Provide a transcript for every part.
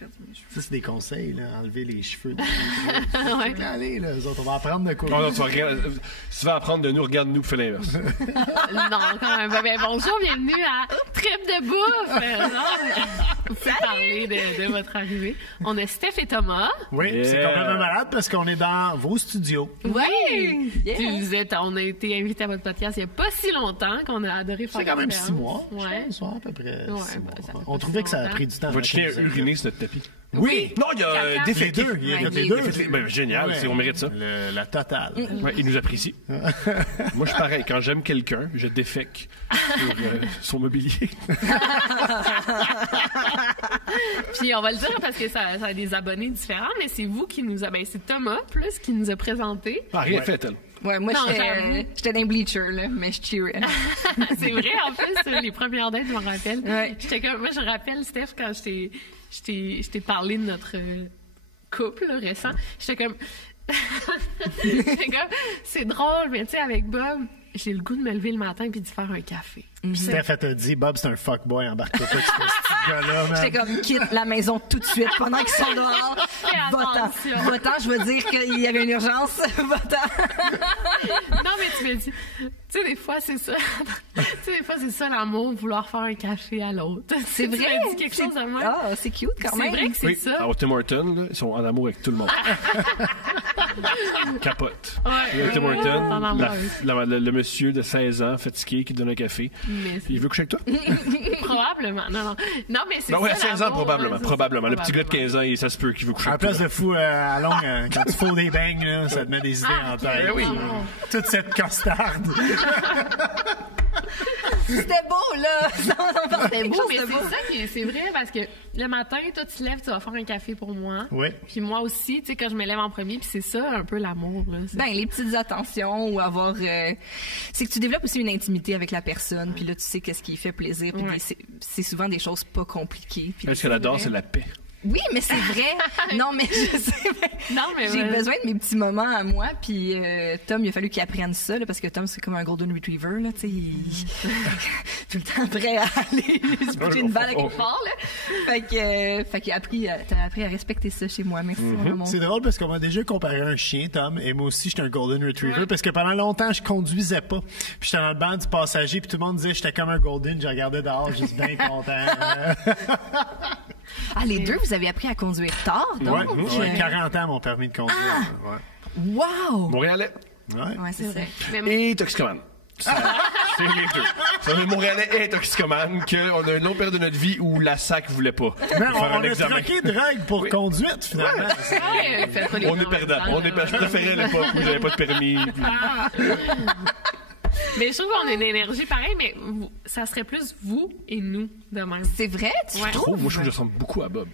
perdu mes cheveux. Ça, c'est des conseils, là. Enlever les cheveux. Ouais. Allez, là, eux autres, on va apprendre de quoi. Non, si tu vas apprendre de nous, regarde-nous, fais l'inverse. Non, quand même. Ben, bonjour, bienvenue à Trip de bouffe. Non, vous pouvez parler de votre arrivée. On a Steph et Thomas. Oui, c'est complètement malade parce qu'on est dans vos studios. Oui! Yeah. On a été invités à votre podcast il n'y a pas si longtemps qu'on a adoré faire C'est quand même l'expérience. 6 mois. Ouais. Je pense, à peu près. Ouais, 6 mois. ça fait On pas trouvait si que ça a longtemps. pris du temps. Votre chien a uriné sur notre tapis. Oui! Non, il a Caca. déféqué. Les deux, il a fait les les deux. Ben, génial, on mérite ça. La totale. Ouais, il nous apprécie. Moi, je suis pareil. Quand j'aime quelqu'un, je défèque sur son mobilier. Puis on va le dire parce que ça a des abonnés différents, mais c'est vous qui nous a... Ben, c'est Thomas, plus, qui nous a présenté. Ah, rien fait, elle. Ouais, moi, Non, j'avoue. j'étais dans les bleachers, là, mais je cheerais. C'est vrai, en plus, les premières dates, je me rappelle. Ouais. Moi, je rappelle, Steph, quand je t'ai parlé de notre couple là, récent, j'étais comme... c'est drôle, mais tu sais, avec Bob, j'ai le goût de me lever le matin puis de faire un café. Puis Steph, elle t'a dit, Bob, c'est un fuckboy, embarque-toi pas sur ce gars-là, man. J'étais comme, quitte la maison tout de suite pendant qu'ils sont dehors. Fais Va-t'en. attention. Va-t'en, je veux dire qu'il y avait une urgence. Va-t'en. Non, mais tu me dis, tu sais, des fois, c'est ça. Tu sais, des fois, c'est ça l'amour, vouloir faire un café à l'autre. C'est vrai. Tu m'as dit quelque chose à moi. Ah, c'est cute quand C'est même. vrai que c'est Oui, ça. alors Tim Horton, là, ils sont en amour avec tout le monde. Capote. Ouais. Tim En Horton, amour, le monsieur de 16 ans, fatigué, qui te donne un café. Mais Puis il veut coucher avec toi? probablement. Non, mais c'est Ben ouais, à ça. 16 ans, l'amour, probablement. c'est ça, Probablement. Le petit gars de 15 ans, ça se peut qu'il veut coucher À la avec toi. place de fou à longue, quand tu fous des beignes, là, ça te met des idées en tête. Ben oui. Toute cette costarde. C'était beau, là. C'était Oui, beau, mais c'était beau. c'est ça qui est, c'est vrai parce que le matin, toi, tu te lèves, tu vas faire un café pour moi. Oui. Puis moi aussi, tu sais, quand je me lève en premier, puis c'est ça un peu l'amour, là. Ben, les petites attentions ou avoir... c'est que tu développes aussi une intimité avec la personne, puis là, tu sais qu'est-ce qui fait plaisir, puis Ouais. c'est souvent des choses pas compliquées. Puis Ce qu'elle adore, vrai. c'est la paix. Oui, mais c'est vrai. Non, mais je sais. Mais Non, mais j'ai ouais. besoin de mes petits moments à moi. Puis Tom, il a fallu qu'il apprenne ça, là, parce que Tom, c'est comme un golden retriever, là, tu sais, tout le temps prêt à aller se pitcher une balle à quelque part, là. Fait qu'il a appris, t'as appris à respecter ça chez moi. Merci, mon amour. C'est drôle parce qu'on m'a déjà comparé à un chien, Tom, et moi aussi, j'étais un golden retriever parce que pendant longtemps, je conduisais pas. Puis j'étais dans le banc du passager, puis tout le monde disait que j'étais comme un golden, je regardais dehors, juste bien content. Ah, les deux, vous avez appris à conduire tard, donc. Ouais, 40 ans, mon permis de conduire. Wow! Montréalais Ouais. Ouais, c'est ça. Mais et toxicomane. C'est les deux. C'est un Montréalais et toxicomane qu'on a une longue période de notre vie où la SAC voulait pas Mais faire on un a examen. troqué drogue pour conduite, finalement. ouais, faites pas les On est gens perdant. en même temps, Je préférais l'époque où j'avais pas de permis. Mais je trouve qu'on a une énergie pareille, mais ça serait plus vous et nous de même. C'est vrai, tu Ouais. Trop, moi, je trouve que je ressemble beaucoup à Bob.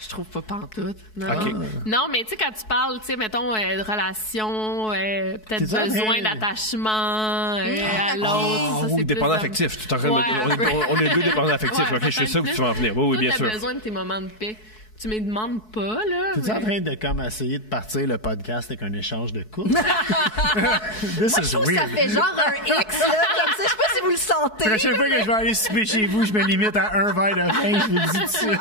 Je trouve pas pantoute. Non, Ok. non mais tu sais, quand tu parles, tu sais, mettons, de relation, peut-être C'est ça, besoin mais- d'attachement à l'autre. Ça, c'est plus Dépendant dans- affectif. Tu t'en rends- Ouais. on est deux dépendants affectifs. Ouais, Ok, je sais ça où peut-être tu vas en venir. Oui, oui, plus. bien Toi, sûr. t'as besoin de tes moments de paix. Tu me demandes pas, là. T'es-tu mais- en train de comme essayer de partir le podcast avec un échange de couple? This Moi, is je trouve que ça weird. fait genre un X, là, comme ça. Je sais pas si vous le sentez. La prochaine fois que je vais aller souper chez vous, je me limite à un verre de vin, je vous le dis tout de suite.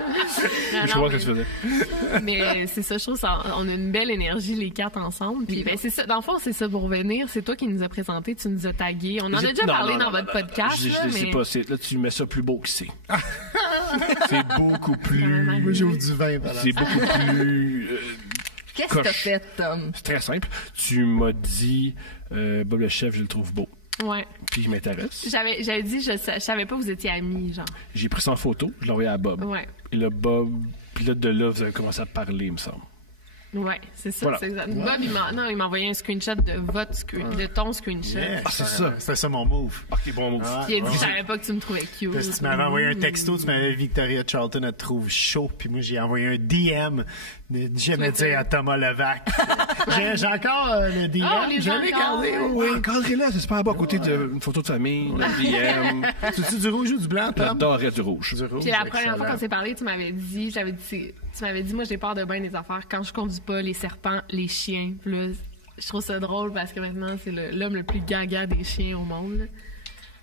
Non, Je non, vois mais- ce que tu faisais. Mais c'est ça, je trouve ça, on a une belle énergie les quatre ensemble. Puis ben c'est ça, dans le fond, c'est ça pour venir. C'est toi qui nous as présenté, tu nous as tagués. On en a déjà Non, parlé non, dans non, votre non, podcast. Je là, sais mais... pas, là, tu mets ça plus beau que c'est. C'est beaucoup plus. Moi, j'ouvre du vin. Voilà. C'est beaucoup plus. Qu'est-ce que t'as Coche. fait, Tom? C'est très simple. Tu m'as dit, Bob le chef, je le trouve beau. Ouais. Puis il m'intéresse. J'avais dit, je savais pas que vous étiez amis, genre. J'ai pris ça en photo, je l'ai envoyé à Bob. Ouais. Et là, Bob, puis là, de là, vous avez commencé à parler, il me semble. Ouais, c'est ça. Voilà. C'est exact. Bob, il m'a envoyé un screenshot de de ton screenshot. Yeah. Ah, c'est ça. C'était ça mon move. Ok, bon mot. Ah. Puis il a dit, je savais pas que tu me trouvais cute. Parce que tu m'avais envoyé un texto, tu m'avais dit Victoria Charlton, elle te trouve chaud, puis moi j'ai envoyé un DM, j'aimais dire à Thomas Levac. J'ai encore le DM, Ah, on les je a l'ai encore, gardé. ouais. Oui. Oui, encadrez-là, c'est super beau à côté d'une photo de famille, le DM. Tu du rouge ou du blanc, Tom? J'adorais du rouge. Du rouge, Puis la excellent. première fois qu'on s'est parlé, tu m'avais dit, moi j'ai peur de bien des affaires. Quand je conduis pas, les serpents, les chiens. Puis là, je trouve ça drôle parce que maintenant c'est l'homme le plus gaga des chiens au monde. Là.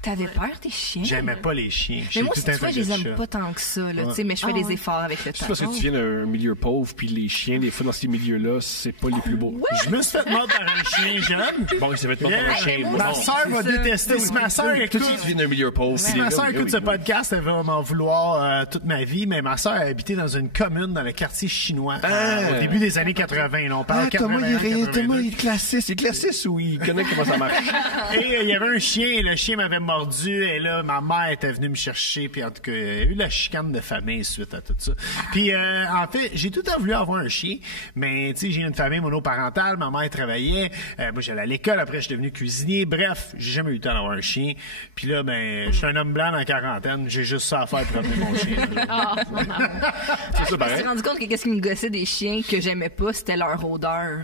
T'avais peur des chiens? J'aimais pas les chiens. Mais moi, J'ai tu tout un vois, je peu les de aime chat. pas tant que ça, là, tu sais, mais je fais des efforts avec le temps. C'est parce que tu viens d'un milieu pauvre, puis les chiens, des fois, dans ces milieux-là, c'est pas les plus beaux. Je me suis fait mordre par un chien jeune. Bon, il s'est fait mordre par un chien. moi, bon. Ma soeur va détester. Si ma soeur Toi écoute... aussi, tu viens d'un milieu pauvre. Si ma soeur écoute ce podcast, elle va m'en vouloir toute ma vie, mais ma soeur a habité dans une commune dans le quartier chinois au début des années 80. Là, on parle 81, 82. il est classiste. Il est classiste ou il connaît comment ça marche? Et il y avait un chien, et le chien m'avait mordu, et là, ma mère était venue me chercher, puis en tout cas, il y a eu la chicane de famille suite à tout ça. Puis, en fait, j'ai tout le temps voulu avoir un chien, mais tu sais, j'ai une famille monoparentale, ma mère travaillait, moi j'allais à l'école, après je suis devenu cuisinier, bref, j'ai jamais eu le temps d'avoir un chien. Puis là, ben, je suis un homme blanc dans la quarantaine, j'ai juste ça à faire pour amener mon chien. C'est ça, Je me pareil. suis rendu compte que qu'est-ce qui me gossait des chiens que j'aimais pas, c'était leur odeur.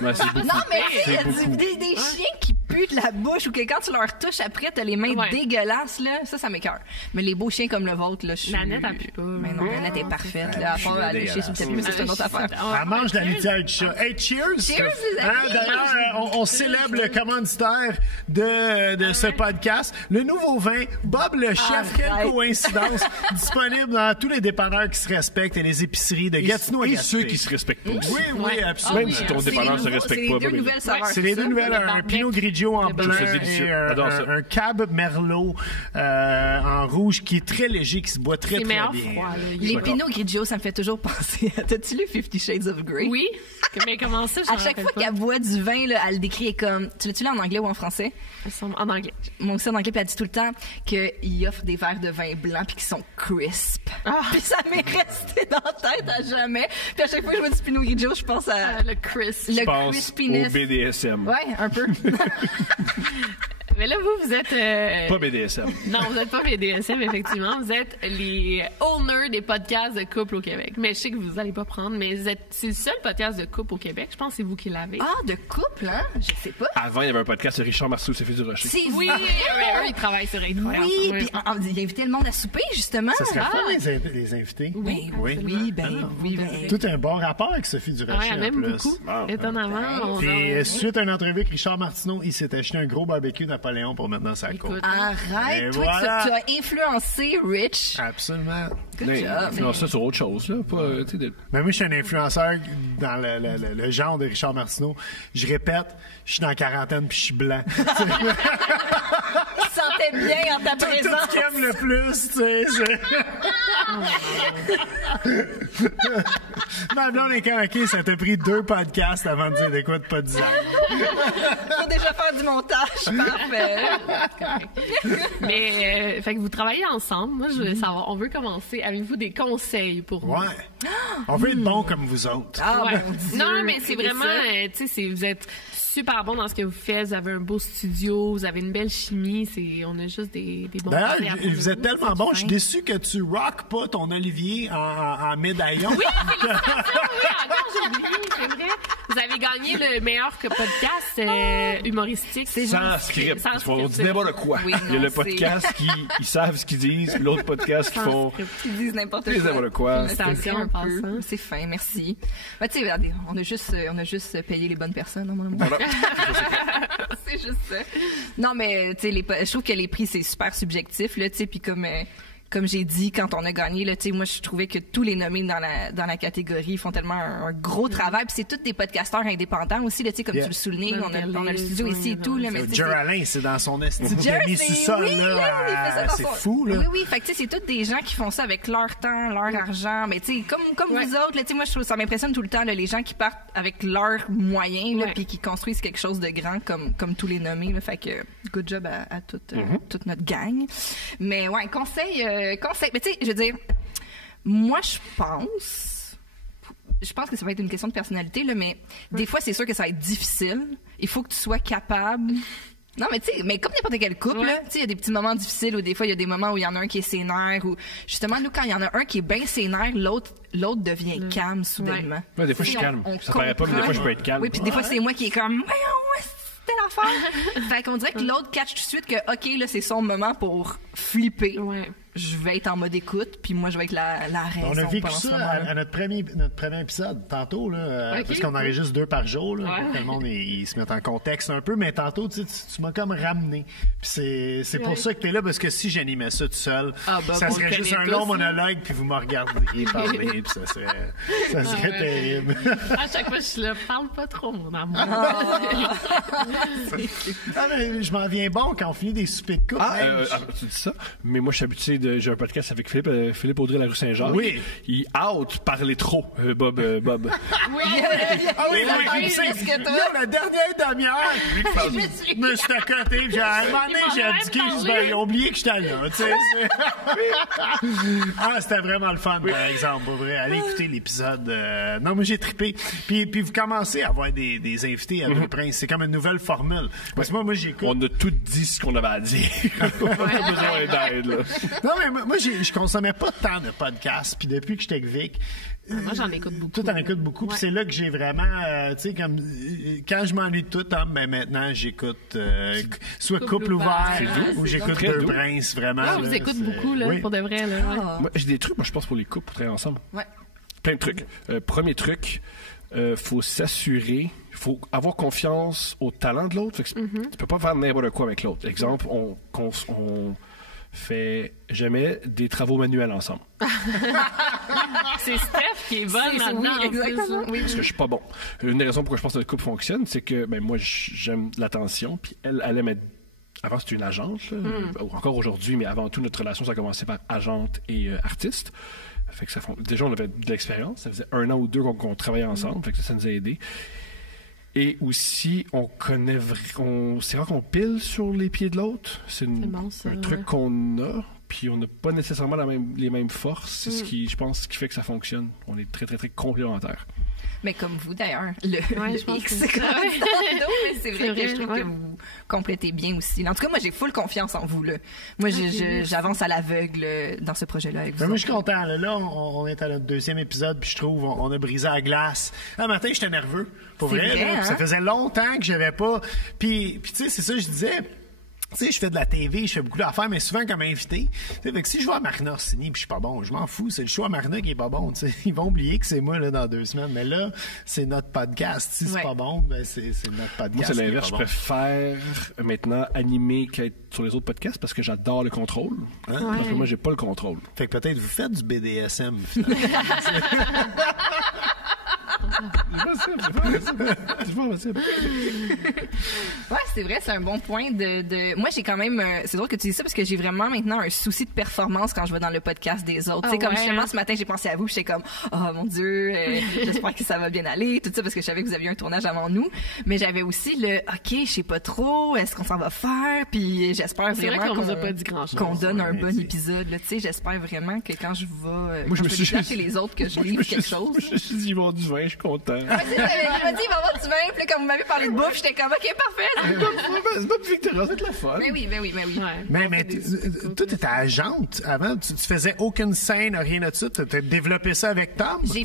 Ben, c'est beaucoup. Non, mais tu sais, il y a C'est beaucoup. des chiens qui puent de la bouche ou que quand tu leur touches après, t'as les mains Ouais. dégueulasses, là. Ça m'écoeure. Mais les beaux chiens comme le vôtre, là, je suis... Nanette, elle pue pas. Mais non, Nanette est parfaite, là. À part aller chier sur le tapis, mais c'est une autre affaire. Elle mange de la litière du chat. Hey, cheers! Cheers, les amis! D'ailleurs, on célèbre le commanditaire de ce podcast. Le nouveau vin, Bob le Chef. Quelle Arrête. coïncidence! Disponible dans tous les dépanneurs qui se respectent et les épiceries de Gatineau Et et ceux Gaspé. qui se respectent pas. Oui, oui, absolument. Même si ton dépanneur se respecte pas. C'est les deux nouvelles saveurs. C'est les deux nouvelles, un barbecue. Pinot Grigio en Le blanc barbecue. C'est délicieux. et J'adore ça. un Cab Merlot en rouge qui est très léger, qui se boit très, C'est très meilleur bien. froid, là. Les Pinot Grigio, ça me fait toujours penser à... T'as-tu lu 50 Shades of Grey? Oui. Mais comment ça, je À m'en chaque rappelle fois pas. qu'elle boit du vin, là, elle le décrit comme... Tu l'as-tu lu en anglais ou en français? En anglais. Moi aussi en anglais, puis elle dit tout le temps qu'il offre des verres de vin blanc puis qui sont crisp. Puis ça m'est resté dans la tête à jamais. Puis à chaque fois que je vois du Pinot Grigio, je pense à Le Chris. le Je pense au crispiness. BDSM. Ouais, un peu. Mais là, vous êtes... Pas BDSM. Non, vous n'êtes pas BDSM, effectivement. Vous êtes les owners des podcasts de couple au Québec. Mais je sais que vous n'allez pas prendre, mais c'est le seul podcast de couple au Québec. Je pense que c'est vous qui l'avez. Ah, de couple, hein? Je sais pas. Avant, il y avait un podcast de Richard Marceau, Sophie Durocher. C'est Oui, vrai. mais eux, ils travaillent sur Incroyable. Oui, Ouais. puis il invitait le monde à souper, justement. Ça serait fun, les invités. Oui, Oui. oui, ben, oui, ben. Tout un bon rapport avec Sophie Durocher. Ouais, elle en aime plus. beaucoup. Ah. Étonnamment. on Puis, a- suite à une entrevue avec Richard Martineau, il s'est acheté un gros barbecue Napoléon pour mettre dans sa cour. Écoute, Arrête, Et toi, voilà. tu as influencé Rich. Absolument. Good Mais, job. non, ça sur autre chose, là. Pas, tu sais, Mais moi, je suis un influenceur dans le genre de Richard Martineau. Je répète, je suis dans la quarantaine puis je suis blanc. Tu te sentais bien en ta Tout ce présence. qu'il aime le plus, tu sais. Ma blonde est comme, OK, ça t'a pris 2 podcasts avant de dire de quoi de pas design. Faut déjà faire du montage. Parfait. Mais, fait que vous travaillez ensemble. Moi, je voulais savoir, on veut commencer. Avez-vous des conseils pour nous? Ouais. On veut être bons comme vous autres. Ah, Ouais. mon Dieu. Non, mais c'est écoutez vraiment, ça. tu sais, vous êtes super bon dans ce que vous faites. Vous avez un beau studio, vous avez une belle chimie. On a juste des bons D'ailleurs, conseils à prendre. vous êtes tellement bon, je suis déçu que tu rock pas ton Olivier en médaillon. Oui, encore, j'ai oublié, c'est vrai. Vous avez gagné le meilleur podcast humoristique. C'est sans script. Sans Ils font script, du n'importe quoi. Oui, il y a non, le podcast qui ils savent ce qu'ils disent, puis l'autre podcast qui Sans font. script. Ils disent n'importe Ils disent quoi. n'importe quoi. Félicitations en Un peu. passant. C'est fin, merci. Ben, tu sais, regardez, on a juste payé les bonnes personnes, hein, mon amour. Voilà. C'est juste ça. Non, mais tu sais, je trouve que les prix, c'est super subjectif, là, tu sais, puis comme j'ai dit, quand on a gagné, là, tu sais, moi, je trouvais que tous les nommés dans la catégorie font tellement un gros travail. Puis c'est tous des podcasteurs indépendants aussi, là, tu sais, comme Yeah. tu le soulignais, on a le studio ici et tout, là, mais tu sais, Jerry Alain, c'est dans son estime de Jerry, sous-sol, oui, là, il fait ça dans c'est son- fou, là. Oui, oui, fait que tu sais, c'est tous des gens qui font ça avec leur temps, leur argent, mais tu sais, comme Ouais. vous autres, là, tu sais, moi, je trouve ça m'impressionne tout le temps, là, les gens qui partent avec leurs moyens, là, Ouais. puis qui construisent quelque chose de grand, comme tous les nommés, là, fait que good job à toute notre gang. Mais ouais, conseil, mais tu sais, je veux dire, moi, je pense que ça va être une question de personnalité, là, mais des fois, c'est sûr que ça va être difficile. Il faut que tu sois capable. Non, mais tu sais, mais comme n'importe quel couple, Ouais. là, tu sais, il y a des petits moments difficiles où des fois, il y a des moments où il y en a un qui est sénère ou justement, nous, quand il y en a un qui est bien sénère, l'autre devient calme soudainement. Ouais, des fois, je suis Tu sais, calme. on Ça paraît pas, mais des fois, je peux être calme. Oui, puis des fois, c'est moi qui est comme, voyons, c'était l'affaire. Fait qu'on dirait que l'autre catch tout de suite que, OK, là, c'est son moment pour flipper. Ouais. je vais être en mode écoute, puis moi, je vais être la raison. On a vécu pendant ce ça moment-là. à notre premier épisode, tantôt, là, Ok, parce qu'on cool. enregistre 2 par jour, là, Ouais. pour que le monde il se mette en contexte un peu, mais tantôt, tu m'as comme ramené. Puis c'est pour Ouais. ça que t'es là, parce que si j'animais ça tout seul, Ah, bah, ça on serait le juste un connaît long tous, là. monologue, puis vous me regarderiez parler, puis ça serait ouais. terrible. À chaque fois, je suis là, parle pas trop, mon amour. Ah, mais je m'en viens bon quand on finit des soupers de couple. même. Tu dis ça, mais moi, je suis habitué j'ai un podcast avec Philippe Audrey, la rue Saint-Jean. Oui. Il out parler trop, Bob. Oui, Ah oui, oui, tu sais, parce que toi- là, la dernière demi-heure, je me suis accoté, puis à un moment donné, Il j'ai m'en a abdiqué, même je dis, parlé. ben, ils ont oublié que j'étais là, tu sais. Ah, c'était vraiment le fun, par exemple, pour vrai. Allez écouter l'épisode. Non, moi, j'ai trippé. Puis vous commencez à avoir des invités à Deux Princes. C'est comme une nouvelle formule. Parce que moi, j'écoute. On a tout dit ce qu'on avait à dire. On a besoin d'aide, là. Non, mais moi, je consommais pas tant de podcasts. Puis depuis que j'étais avec Vic, Moi, j'en écoute beaucoup. Toi, t'en écoutes beaucoup, puis Ouais. c'est là que j'ai vraiment, tu sais, comme quand je m'ennuie de tout, ben maintenant j'écoute soit Couple ouvert C'est doux. ou j'écoute Très Deux doux. Princes, vraiment. Ah, on là, vous écoute c'est- beaucoup, là, oui. pour de vrai, là. Ouais. Moi, j'ai des trucs, je pense, pour les couples, pour travailler ensemble. Ouais. Plein de trucs. Premier truc, faut s'assurer, faut avoir confiance au talent de l'autre. Fait que Tu peux pas faire n'importe quoi avec l'autre. Exemple, on fait jamais des travaux manuels ensemble. C'est Steph qui est bonne C'est- là-dedans. oui, en plus, exactement. là. Oui, Parce que je suis pas bon. Une des raisons pourquoi je pense que notre couple fonctionne, c'est que moi, j'aime l'attention, puis elle aime être... Avant, c'était une agente, là, encore aujourd'hui, mais avant tout, notre relation, ça a commencé par agente et artiste. Fait que déjà, on avait de l'expérience. Ça faisait 1 an ou 2 qu'on travaillait ensemble. Fait que ça nous a aidés. Et aussi, c'est rare qu'on pile sur les pieds de l'autre. C'est bon, ça, un truc ouais. qu'on a, puis on n'a pas nécessairement les mêmes forces. C'est ce qui, je pense, qui fait que ça fonctionne. On est très, très, très complémentaires. Mais comme vous, d'ailleurs. Le Ouais, je pense X, que c'est c'est comme ça. ça. Mais c'est vrai C'est que je vrai, trouve ouais. que vous complétez bien aussi. En tout cas, moi, j'ai full confiance en vous, là. Moi, j'avance à l'aveugle dans ce projet-là avec vous. Mais moi, je suis content. Là, on est à notre 2e épisode, puis je trouve on a brisé la glace. Un matin, j'étais nerveux. Pour C'est vrai, vrai, là, puis hein? ça faisait longtemps que j'avais pas. Puis tu sais, c'est ça que je disais. Tu sais, je fais de la TV, je fais beaucoup d'affaires, mais souvent comme invité. Tu sais, fait que si je vois à Marina Orsini puis je suis pas bon, je m'en fous. C'est le choix à Marina qui est pas bon. Tu sais, ils vont oublier que c'est moi là dans 2 semaines. Mais là, c'est notre podcast. Si c'est Ouais. pas bon, ben c'est notre podcast. Moi, c'est qui est l'inverse. Je pas bon. préfère maintenant animer qu'être sur les autres podcasts parce que j'adore le contrôle. Parce que moi, j'ai pas le contrôle. Fait que peut-être vous faites du BDSM. Finalement. C'est pas possible. Ouais, c'est vrai, c'est un bon point Moi, j'ai quand même... c'est drôle que tu dis ça parce que j'ai vraiment maintenant un souci de performance quand je vais dans le podcast des autres. Ah Tu sais, comme ouais, justement, hein? ce matin, j'ai pensé à vous, j'étais comme, oh mon Dieu, j'espère que ça va bien aller, tout ça, parce que je savais que vous aviez un tournage avant nous. Mais j'avais aussi OK, je sais pas trop, est-ce qu'on s'en va faire? Puis j'espère C'est vrai vraiment qu'on nous a pas dit grand-chose. qu'on donne un Ouais, bon c'est- épisode. Là. Tu sais, j'espère vraiment que quand je vais... Moi, quand je me vais suis chez les autres, que je livre quelque chose. Je me suis dit, ils vont du vin, je suis content. Ouais, c'est ça, il m'a dit, il va avoir du vin. Puis là, quand vous m'avez parlé de bouffe, j'étais comme, OK, parfait. C'est pas Victoria, c'est de la fun. Mais oui. Ouais. Mais toi, t'étais agente avant. Tu faisais aucune scène, rien de ça. T'as développé ça avec Tom. J'ai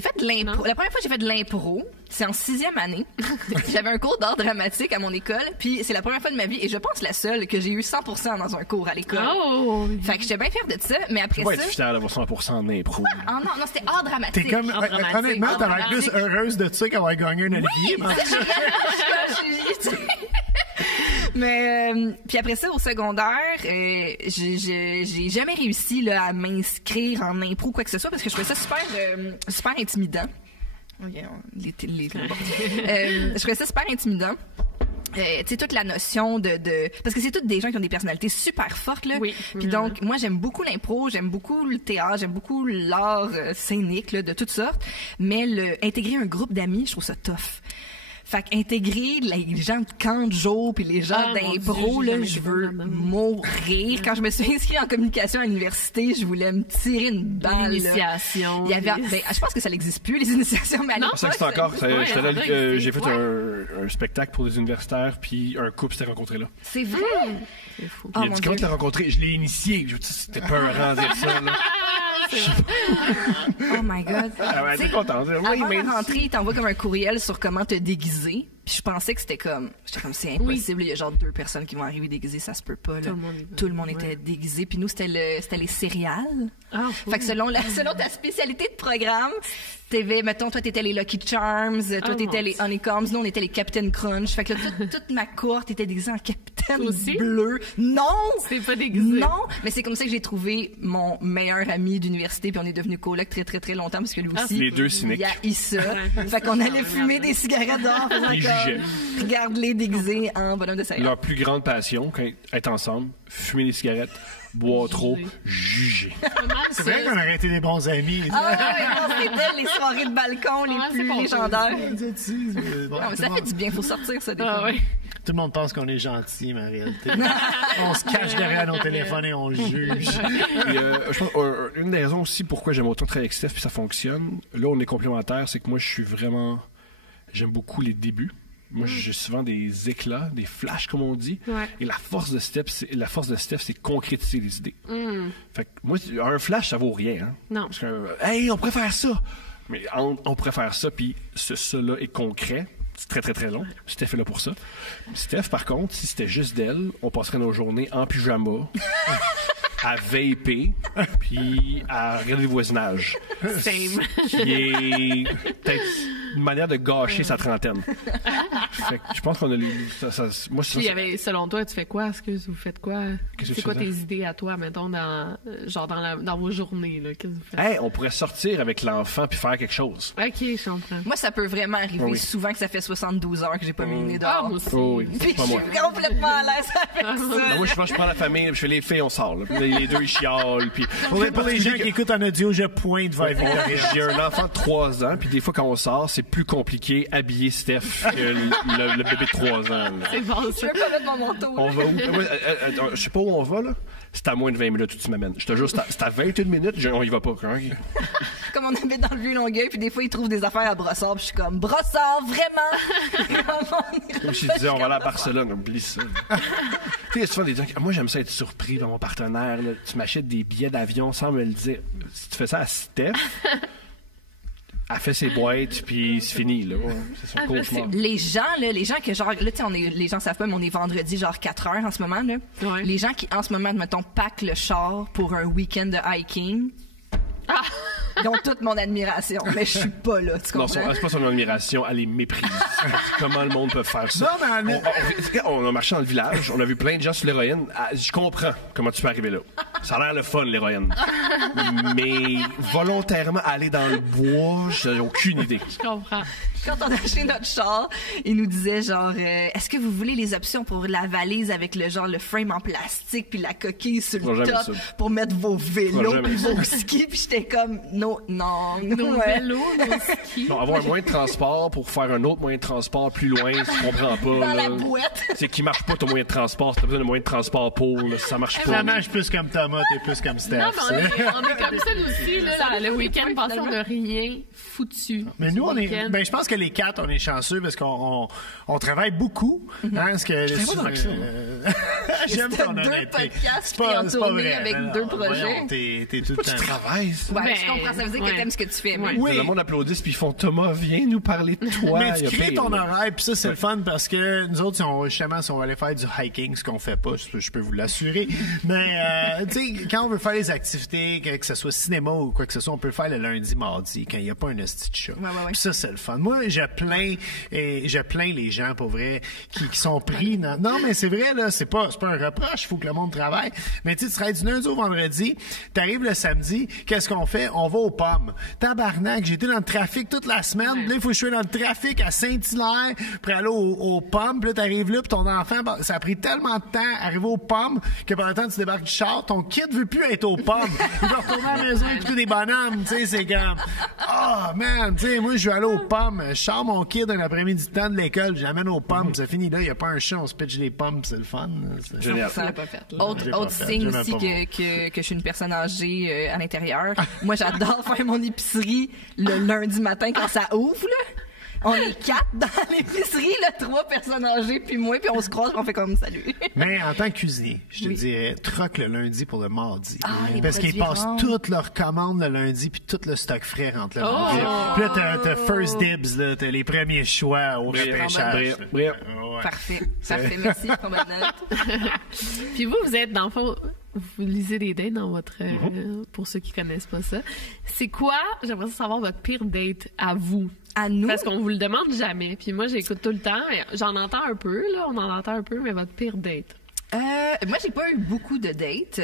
fait de l'impro. La première fois que j'ai fait de l'impro, c'est en 6e année. J'avais un cours d'art dramatique à mon école, puis c'est la première fois de ma vie, et je pense la seule, que j'ai eu 100% dans un cours à l'école. Oh! Fait que j'étais bien fière de ça, mais après Tu vas ça... être fier d'avoir 100% d'impro. Ah non, c'était art dramatique. T'es comme, Art dramatique. honnêtement, Art t'as l'air dramatique. plus heureuse de ça qu'avoir gagné un Olivier. mais en tout cas, Mais puis après ça au secondaire, j'ai jamais réussi là, à m'inscrire en impro ou quoi que ce soit parce que je trouvais ça super intimidant. Je trouvais ça super intimidant. Tu sais, toute la notion de parce que c'est toutes des gens qui ont des personnalités super fortes là. Oui. Puis donc moi j'aime beaucoup l'impro, j'aime beaucoup le théâtre, j'aime beaucoup l'art scénique là, de toutes sortes, mais intégrer un groupe d'amis, je trouve ça tough. Fait qu'intégrer les gens de camp de jour puis les gens Ah, mon d'impro, Dieu, j'ai là, jamais je été veux bonne là-dedans. mourir. Quand je me suis inscrite en communication à l'université, je voulais me tirer une balle. là. L'initiation. Il y avait, je pense que ça n'existe plus, les initiations, mais à Non, l'époque, C'est ça que c'est encore. Ouais, J'étais là, ça doit j'ai fait exister. un spectacle pour des universitaires, puis un couple s'était rencontré là. c'est vrai. C'est fou. Oh, Il a mon dit comment Dieu. tu l'as rencontré? Je l'ai initié. C'était pas un rang dire ça. Là. Oh my God. Ah ouais, Tu sais, t'es content. Oui, avant mais la rentrée, il t'envoie comme un courriel sur comment te déguiser. Puis je pensais que c'était comme... J'étais comme, c'est impossible. Il y a genre 2 personnes qui vont arriver déguisées. Ça se peut pas, là. Tout le monde était déguisé. Puis nous, c'était les céréales. Fait que selon ta spécialité de programme, mettons, toi, t'étais les Lucky Charms, toi, t'étais les Honeycombs, nous, on était les Captain Crunch. Fait que là, toute ma cohorte était déguisée en Capitaine Bleu. Non! C'est pas déguisé. Non! Mais c'est comme ça que j'ai trouvé mon meilleur ami d'université, puis on est devenus colocs très, très, très longtemps, parce que lui aussi, les 2 cyniques. il a eu ça. Fait qu'on allait fumer des cigarettes dehors, regarde-les déguisés en bonhomme de céréales. Leur plus grande passion, quand être ensemble, fumer des cigarettes, boire trop, juger. C'est vrai qu'on aurait été des bons amis. C'était les soirées de balcon les plus légendaires. Ça fait du bien, faut sortir ça des fois. Tout le monde pense qu'on est gentil, mais en réalité, on se cache derrière nos téléphones et on juge. Je pense une des raisons aussi pourquoi j'aime autant travailler avec Steph puis ça fonctionne, là on est complémentaires, c'est que moi j'aime beaucoup les débuts. Moi, j'ai souvent des éclats, des flashs, comme on dit. Et la force de Steph, c'est concrétiser les idées. Fait que moi, un flash, ça vaut rien. Hein? Non. Parce que, hey, on pourrait faire ça. Mais on pourrait faire ça, puis ça-là est concret. C'est très, très, très long. Steph est là pour ça. Steph, par contre, si c'était juste d'elle, on passerait nos journées en pyjama, à vaper, puis à regarder le voisinage. Same. Qui est peut-être une manière de gâcher sa trentaine. Fait que je pense qu'on a moi, puis, selon toi, tu fais quoi? Est-ce que vous faites quoi? C'est quoi tes idées à toi, mettons, dans vos journées? Là? Qu'est-ce que vous faites? Hey, on pourrait sortir avec l'enfant puis faire quelque chose. OK, je comprends. Moi, ça peut vraiment arriver souvent que ça fait 72 heures que j'ai pas mis le nez dehors. Moi aussi. Oui. Puis je suis complètement à l'aise avec ça. Non, moi, je prends la famille, je fais les filles, on sort. Là. Les 2, ils chialent. Puis... Pour les gens qui écoutent en audio, je pointe vers Victoria. J'ai un enfant de 3 ans, puis des fois, quand on sort, c'est plus compliqué habiller Steph que le bébé de 3 ans. Là. C'est bon, ça. Je veux pas mettre mon manteau. On va où? Je sais pas où on va, là. C'est à moins de 20 minutes où tu m'amènes. Je te jure, c'est à 21 minutes, on y va pas. Hein? Comme on habite dans le Vieux-Longueuil, puis des fois, ils trouvent des affaires à Brossard, puis je suis comme, Brossard, vraiment? Comme je disais, on va aller à Barcelone, oublie ça. Tu sais, il y a souvent des gens qui moi, j'aime ça être surpris par mon partenaire. Là. Tu m'achètes des billets d'avion sans me le dire. Si tu fais ça à Steph, elle fait ses boîtes, puis c'est fini, là. C'est son cauchemar. Les gens que genre, là, tu sais, les gens savent pas, mais on est vendredi, genre 4 heures en ce moment, là. Ouais. Les gens qui, en ce moment, mettons, packent le char pour un week-end de hiking. Ils ont toute mon admiration, mais je suis pas là, tu comprends? Non, c'est pas son admiration, elle les méprise. Comment le monde peut faire ça? Non, mais on a marché dans le village, on a vu plein de gens sur l'héroïne. Je comprends comment tu peux arriver là. Ça a l'air le fun, l'héroïne. Mais volontairement aller dans le bois, j'ai aucune idée. Je comprends. Quand on a acheté notre char, il nous disait genre, est-ce que vous voulez les options pour la valise avec le frame en plastique puis la coquille sur le top pour mettre vos vélos puis vos skis, puis j'étais comme, non. Nos vélos, nos skis. Non, avoir un moyen de transport pour faire un autre moyen de transport plus loin, tu comprends pas. Dans là. la boîte. C'est qu'il marche pas ton moyen de transport, t'as besoin d'un moyen de transport pour, là, ça marche pas. Ça marche plus comme Thomas, t'es plus comme Steph. Non, mais on est comme ça aussi, là. Le week-end passé, on n'a rien foutu. Mais nous, on est. Ben, je pense que les 4, on est chanceux parce qu'on travaille beaucoup. Hein, parce que j'aime ton honnêteté. 2 podcasts qui en tournée avec 2 projets. T'es tout le temps. Tu travailles. Ouais, je comprends. Ça veut dire que t'aimes ce que tu fais. Oui. Le monde applaudit puis ils font Thomas, viens nous parler de toi. Mais tu crées ton horaire, puis ça, c'est le fun parce que nous autres, si on va aller faire du hiking, ce qu'on fait pas, je peux vous l'assurer. Mais, tu sais, quand on veut faire les activités, que ce soit cinéma ou quoi que ce soit, on peut le faire le lundi, mardi, quand il n'y a pas un hostie de chat. Puis ça, c'est le fun. Moi, je plains les gens, pour vrai, qui sont pris dans... Non, mais c'est vrai, là, c'est pas un reproche, il faut que le monde travaille. Mais tu sais, tu travailles du lundi au vendredi, t'arrives le samedi, qu'est-ce qu'on fait? On va aux pommes. Tabarnak, j'ai été dans le trafic toute la semaine, puis là, il faut que je sois dans le trafic à Saint-Hilaire pour aller aux pommes, puis là, t'arrives là, puis ton enfant, ça a pris tellement de temps à arriver aux pommes que pendant le temps, tu débarques du char, ton kid veut plus être aux pommes. Il va retourner à la maison et écouter des bananes, tu sais, c'est comme... Oh, man, tu sais, moi, je vais aller aux pommes, je sors mon kid un après-midi de temps de l'école, je l'amène aux pommes, ça finit là, il n'y a pas un chat, on se pitch les pommes, c'est le fun. Génial. Autre signe aussi que je suis une personne âgée à l'intérieur. Moi, j'adore faire mon épicerie le lundi matin quand ça ouvre, là. On est 4 dans l'épicerie, là, 3 personnes âgées, puis moi, puis on se croise, puis on fait comme salut. Mais en tant que cuisinier, je te dirais, troque le lundi pour le mardi. Les Parce qu'ils produits passent rentrent. toutes leurs commandes le lundi, puis tout le stock frais rentre le mardi. Puis là, t'as first dibs, là, t'as les premiers choix au repêchage. Brillant. Ouais. Parfait. Merci pour ma note. Puis vous êtes, dans le fond, vous lisez des dates dans votre... pour ceux qui connaissent pas ça. C'est quoi, j'aimerais savoir votre pire date à vous? À nous, Parce qu'on vous le demande jamais. Puis moi, j'écoute tout le temps. J'en entends un peu, là. On en entend un peu, mais votre pire date? moi, j'ai pas eu beaucoup de dates.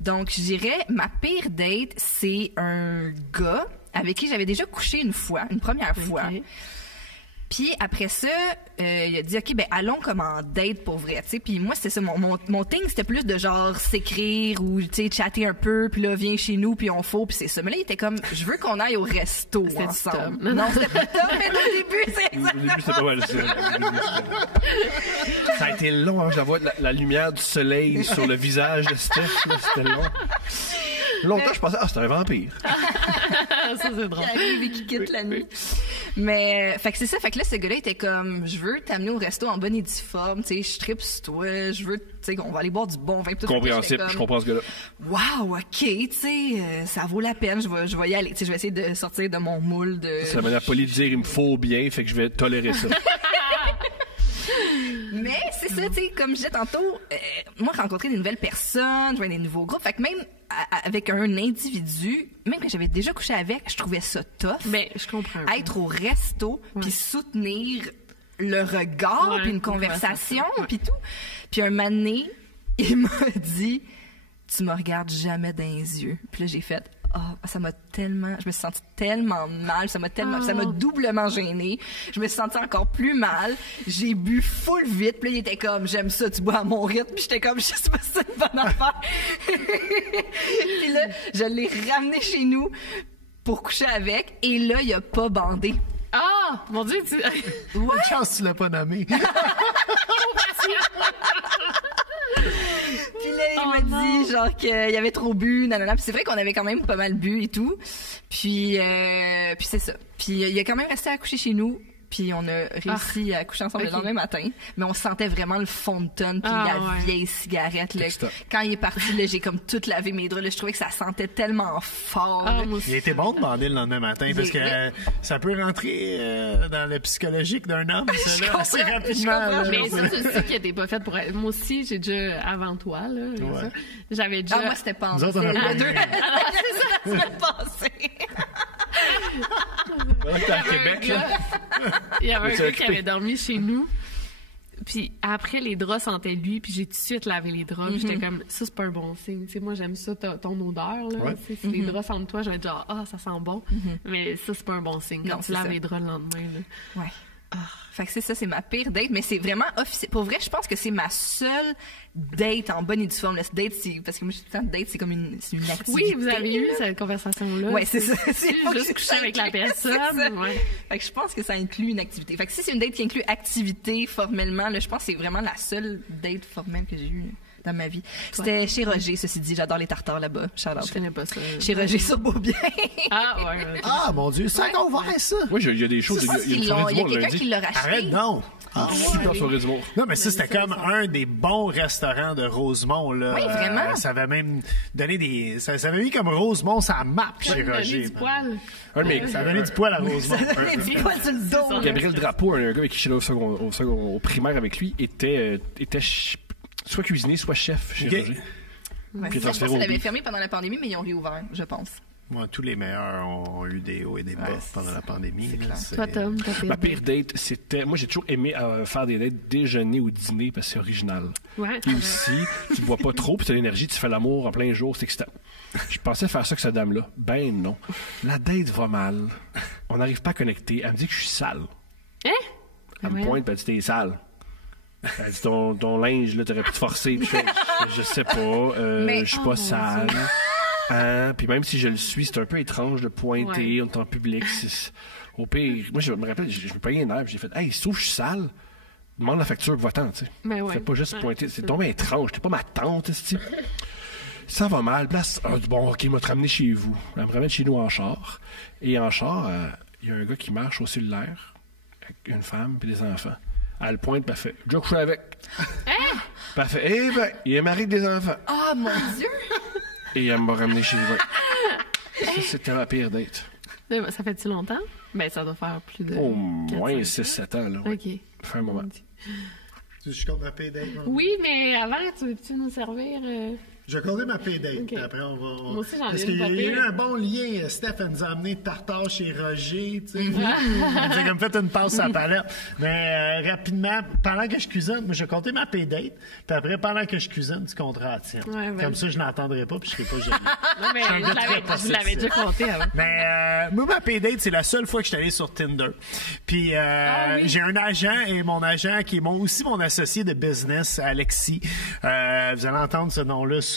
Donc, je dirais, ma pire date, c'est un gars avec qui j'avais déjà couché une première fois. Puis après ça, il a dit, OK, ben allons comme en date pour vrai, tu sais. Puis moi, c'était ça, mon thing, c'était plus de genre s'écrire ou, tu sais, chatter un peu, puis là, viens chez nous, puis on faut, puis c'est ça. Mais là, il était comme, je veux qu'on aille au resto ensemble. Tom. Non, c'était pas top, mais au début, c'est Au début, c'était pas mal ça. Ça a été long, hein, j'avoue, la lumière du soleil sur le visage de Steph, là, c'était long. Longtemps, je pensais, c'était un vampire. Ça, c'est drôle. qui arrive et qui quitte la nuit. Mais, fait que c'est ça. Fait que là, ce gars-là était comme, je veux t'amener au resto en bonne et due forme, tu sais, je tripe sur toi, je veux, tu sais, on va aller boire du bon vin. Tout. Compréhensible, Comme, je comprends ce gars-là. wow, ok, tu sais, ça vaut la peine, je vais y aller. Tu sais, je vais essayer de sortir de mon moule de... C'est la manière polie de dire, il me faut bien, fait que je vais tolérer ça. Mais c'est ça, tu sais, comme je disais tantôt, moi, rencontrer des nouvelles personnes, joindre des nouveaux groupes, fait que même avec un individu, même que j'avais déjà couché avec, je trouvais ça tough. Mais je comprends. Être au resto, puis soutenir le regard, Ouais, puis une conversation, puis tout. Puis un moment donné, il m'a dit, tu me regardes jamais dans les yeux. Puis là, j'ai fait, ça m'a tellement, je me suis sentie tellement mal, ça m'a doublement gênée. Je me suis sentie encore plus mal. J'ai bu full vite. Puis là, il était comme, j'aime ça, tu bois à mon rythme. Puis j'étais comme, je sais pas si c'est une bonne affaire. Puis là, je l'ai ramené chez nous pour coucher avec. Et là, il a pas bandé. Ah! Mon Dieu, tu... Bonne chance, tu l'as pas nommé. Puis là, il m'a dit, genre, qu'il avait trop bu, nanana. Puis c'est vrai qu'on avait quand même pas mal bu et tout. Puis c'est ça. Puis il a quand même resté à coucher chez nous. Puis on a réussi à coucher ensemble le lendemain matin. Mais on sentait vraiment le fond de tonne puis la vieille cigarette. Là. Quand il est parti, là, j'ai comme tout lavé mes draps. Là, je trouvais que ça sentait tellement fort. Là. Il était bon de bander le lendemain matin parce que ça peut rentrer dans le psychologique d'un homme, ça, là, assez rapidement. Là, mais ça, tu sais qu'elle n'était pas faite pour être... Moi aussi, j'ai déjà, avant toi, là, ça, j'avais déjà... moi, c'était pas en Nous autres, on a pas deux. C'est ça la semaine passée. T'es à Québec, là. Il y avait un gars qui avait dormi chez nous. Puis après, les draps sentaient lui. Puis j'ai tout de suite lavé les draps. Puis j'étais comme, ça, c'est pas un bon signe. Tu sais, moi, j'aime ça, ton odeur. Là. Tu sais, si les draps sentent toi, je vais être genre, ça sent bon. Mais ça, c'est pas un bon signe. Quand tu laves les draps le lendemain. Là. Ouais. Fait que c'est ça, c'est ma pire date, mais c'est vraiment officiel. Pour vrai, je pense que c'est ma seule date en bonne et due forme. Date, parce que moi, je dis tout le temps, date, c'est comme une activité. Oui, vous avez eu cette conversation-là. Ouais, c'est ça. C'est juste coucher avec la personne. Ouais. Fait que je pense que ça inclut une activité. Fait que si c'est une date qui inclut activité formellement, là, je pense que c'est vraiment la seule date formelle que j'ai eue dans ma vie. C'était chez Roger, ceci dit. J'adore les tartares là-bas. Je connais pas ça. Chez Roger sur Beaubien. Ouais. Ah, mon Dieu, ça a ouvert, ça. Oui, il y a des choses. Il y a quelqu'un qui l'a racheté. Arrête donc. Super soirée d'humour. Non, mais ça, c'était comme un des bons restaurants de Rosemont, là. Oui, vraiment. Ça avait même donné des... Ça avait mis comme Rosemont sa map chez Roger. Du poil. Ça a donné du poil à Rosemont. Ça donnait du poil sur le dos. Gabriel Drapeau, un gars avec qui j'étais au primaire avec lui, était soit cuisinier, soit chef chez Roger. Ouais, je pense qu'ils l'avaient fermé pendant la pandémie, mais ils ont réouvert, je pense. Moi, tous les meilleurs ont eu des hauts et des bas pendant la pandémie. Toi, Tom, ma pire date, c'était... Moi, j'ai toujours aimé faire des dates déjeuner ou dîner parce que c'est original. Ouais. Et aussi, tu bois pas trop, puis t'as l'énergie, tu fais l'amour en plein jour, c'est excitant. Je pensais faire ça avec cette dame-là. Ben non. La date va mal. On n'arrive pas à connecter. Elle me dit que je suis sale. Hein? Elle me pointe, puis elle dit t'es sale. Elle dit ton linge, là, t'aurais pu te forcer. Puis je sais pas, je suis pas sale. Hein? Puis même si je le suis, c'est un peu étrange de pointer, on est en public. Au pire, moi, je me rappelle, je me payais un nerf, j'ai fait, hey, sauf que je suis sale, demande la facture, va-t'en, tu sais. Mais ouais. Fais pas juste pointer. C'est tombé étrange, t'es pas ma tante, tu ça va mal. Place, bon, ok, il m'a ramené chez vous. Elle me ramène chez nous en char. Et en char, il y a un gars qui marche au cellulaire. avec une femme puis des enfants. Elle pointe, puis elle fait « J'ai couché avec. » Hein? Puis elle fait « Eh ben, il est marié avec des enfants. » Ah, mon Dieu! Et elle m'a ramené chez lui. Ça, c'était ma pire date. Ça fait-tu longtemps? Ben, ça doit faire plus de... Au moins 6-7 ans, là. Ouais. OK. Ça fait un moment. Je compte ma pay date. Oui, mais avant, tu veux-tu nous servir... Je vais compter ma pay date. Okay. Après, on va. Moi aussi, j'en ai Parce une qu'il y a eu papier. un bon lien. Steph, elle nous a amené tartare chez Roger. Tu sais. Elle nous a comme fait une passe à la palette. Mais rapidement, pendant que je cuisine, moi, je vais compter ma pay date. Puis après, pendant que je cuisine, tu compteras la tienne. Ouais, ouais. Comme ça, je n'entendrai pas. Puis je serai pas gêné. Non, mais je l'avais déjà compté avant. Mais moi, ma pay date, c'est la seule fois que je suis allé sur Tinder. Puis oui. j'ai un agent et mon agent qui est aussi mon associé de business, Alexis. Vous allez entendre ce nom-là souvent.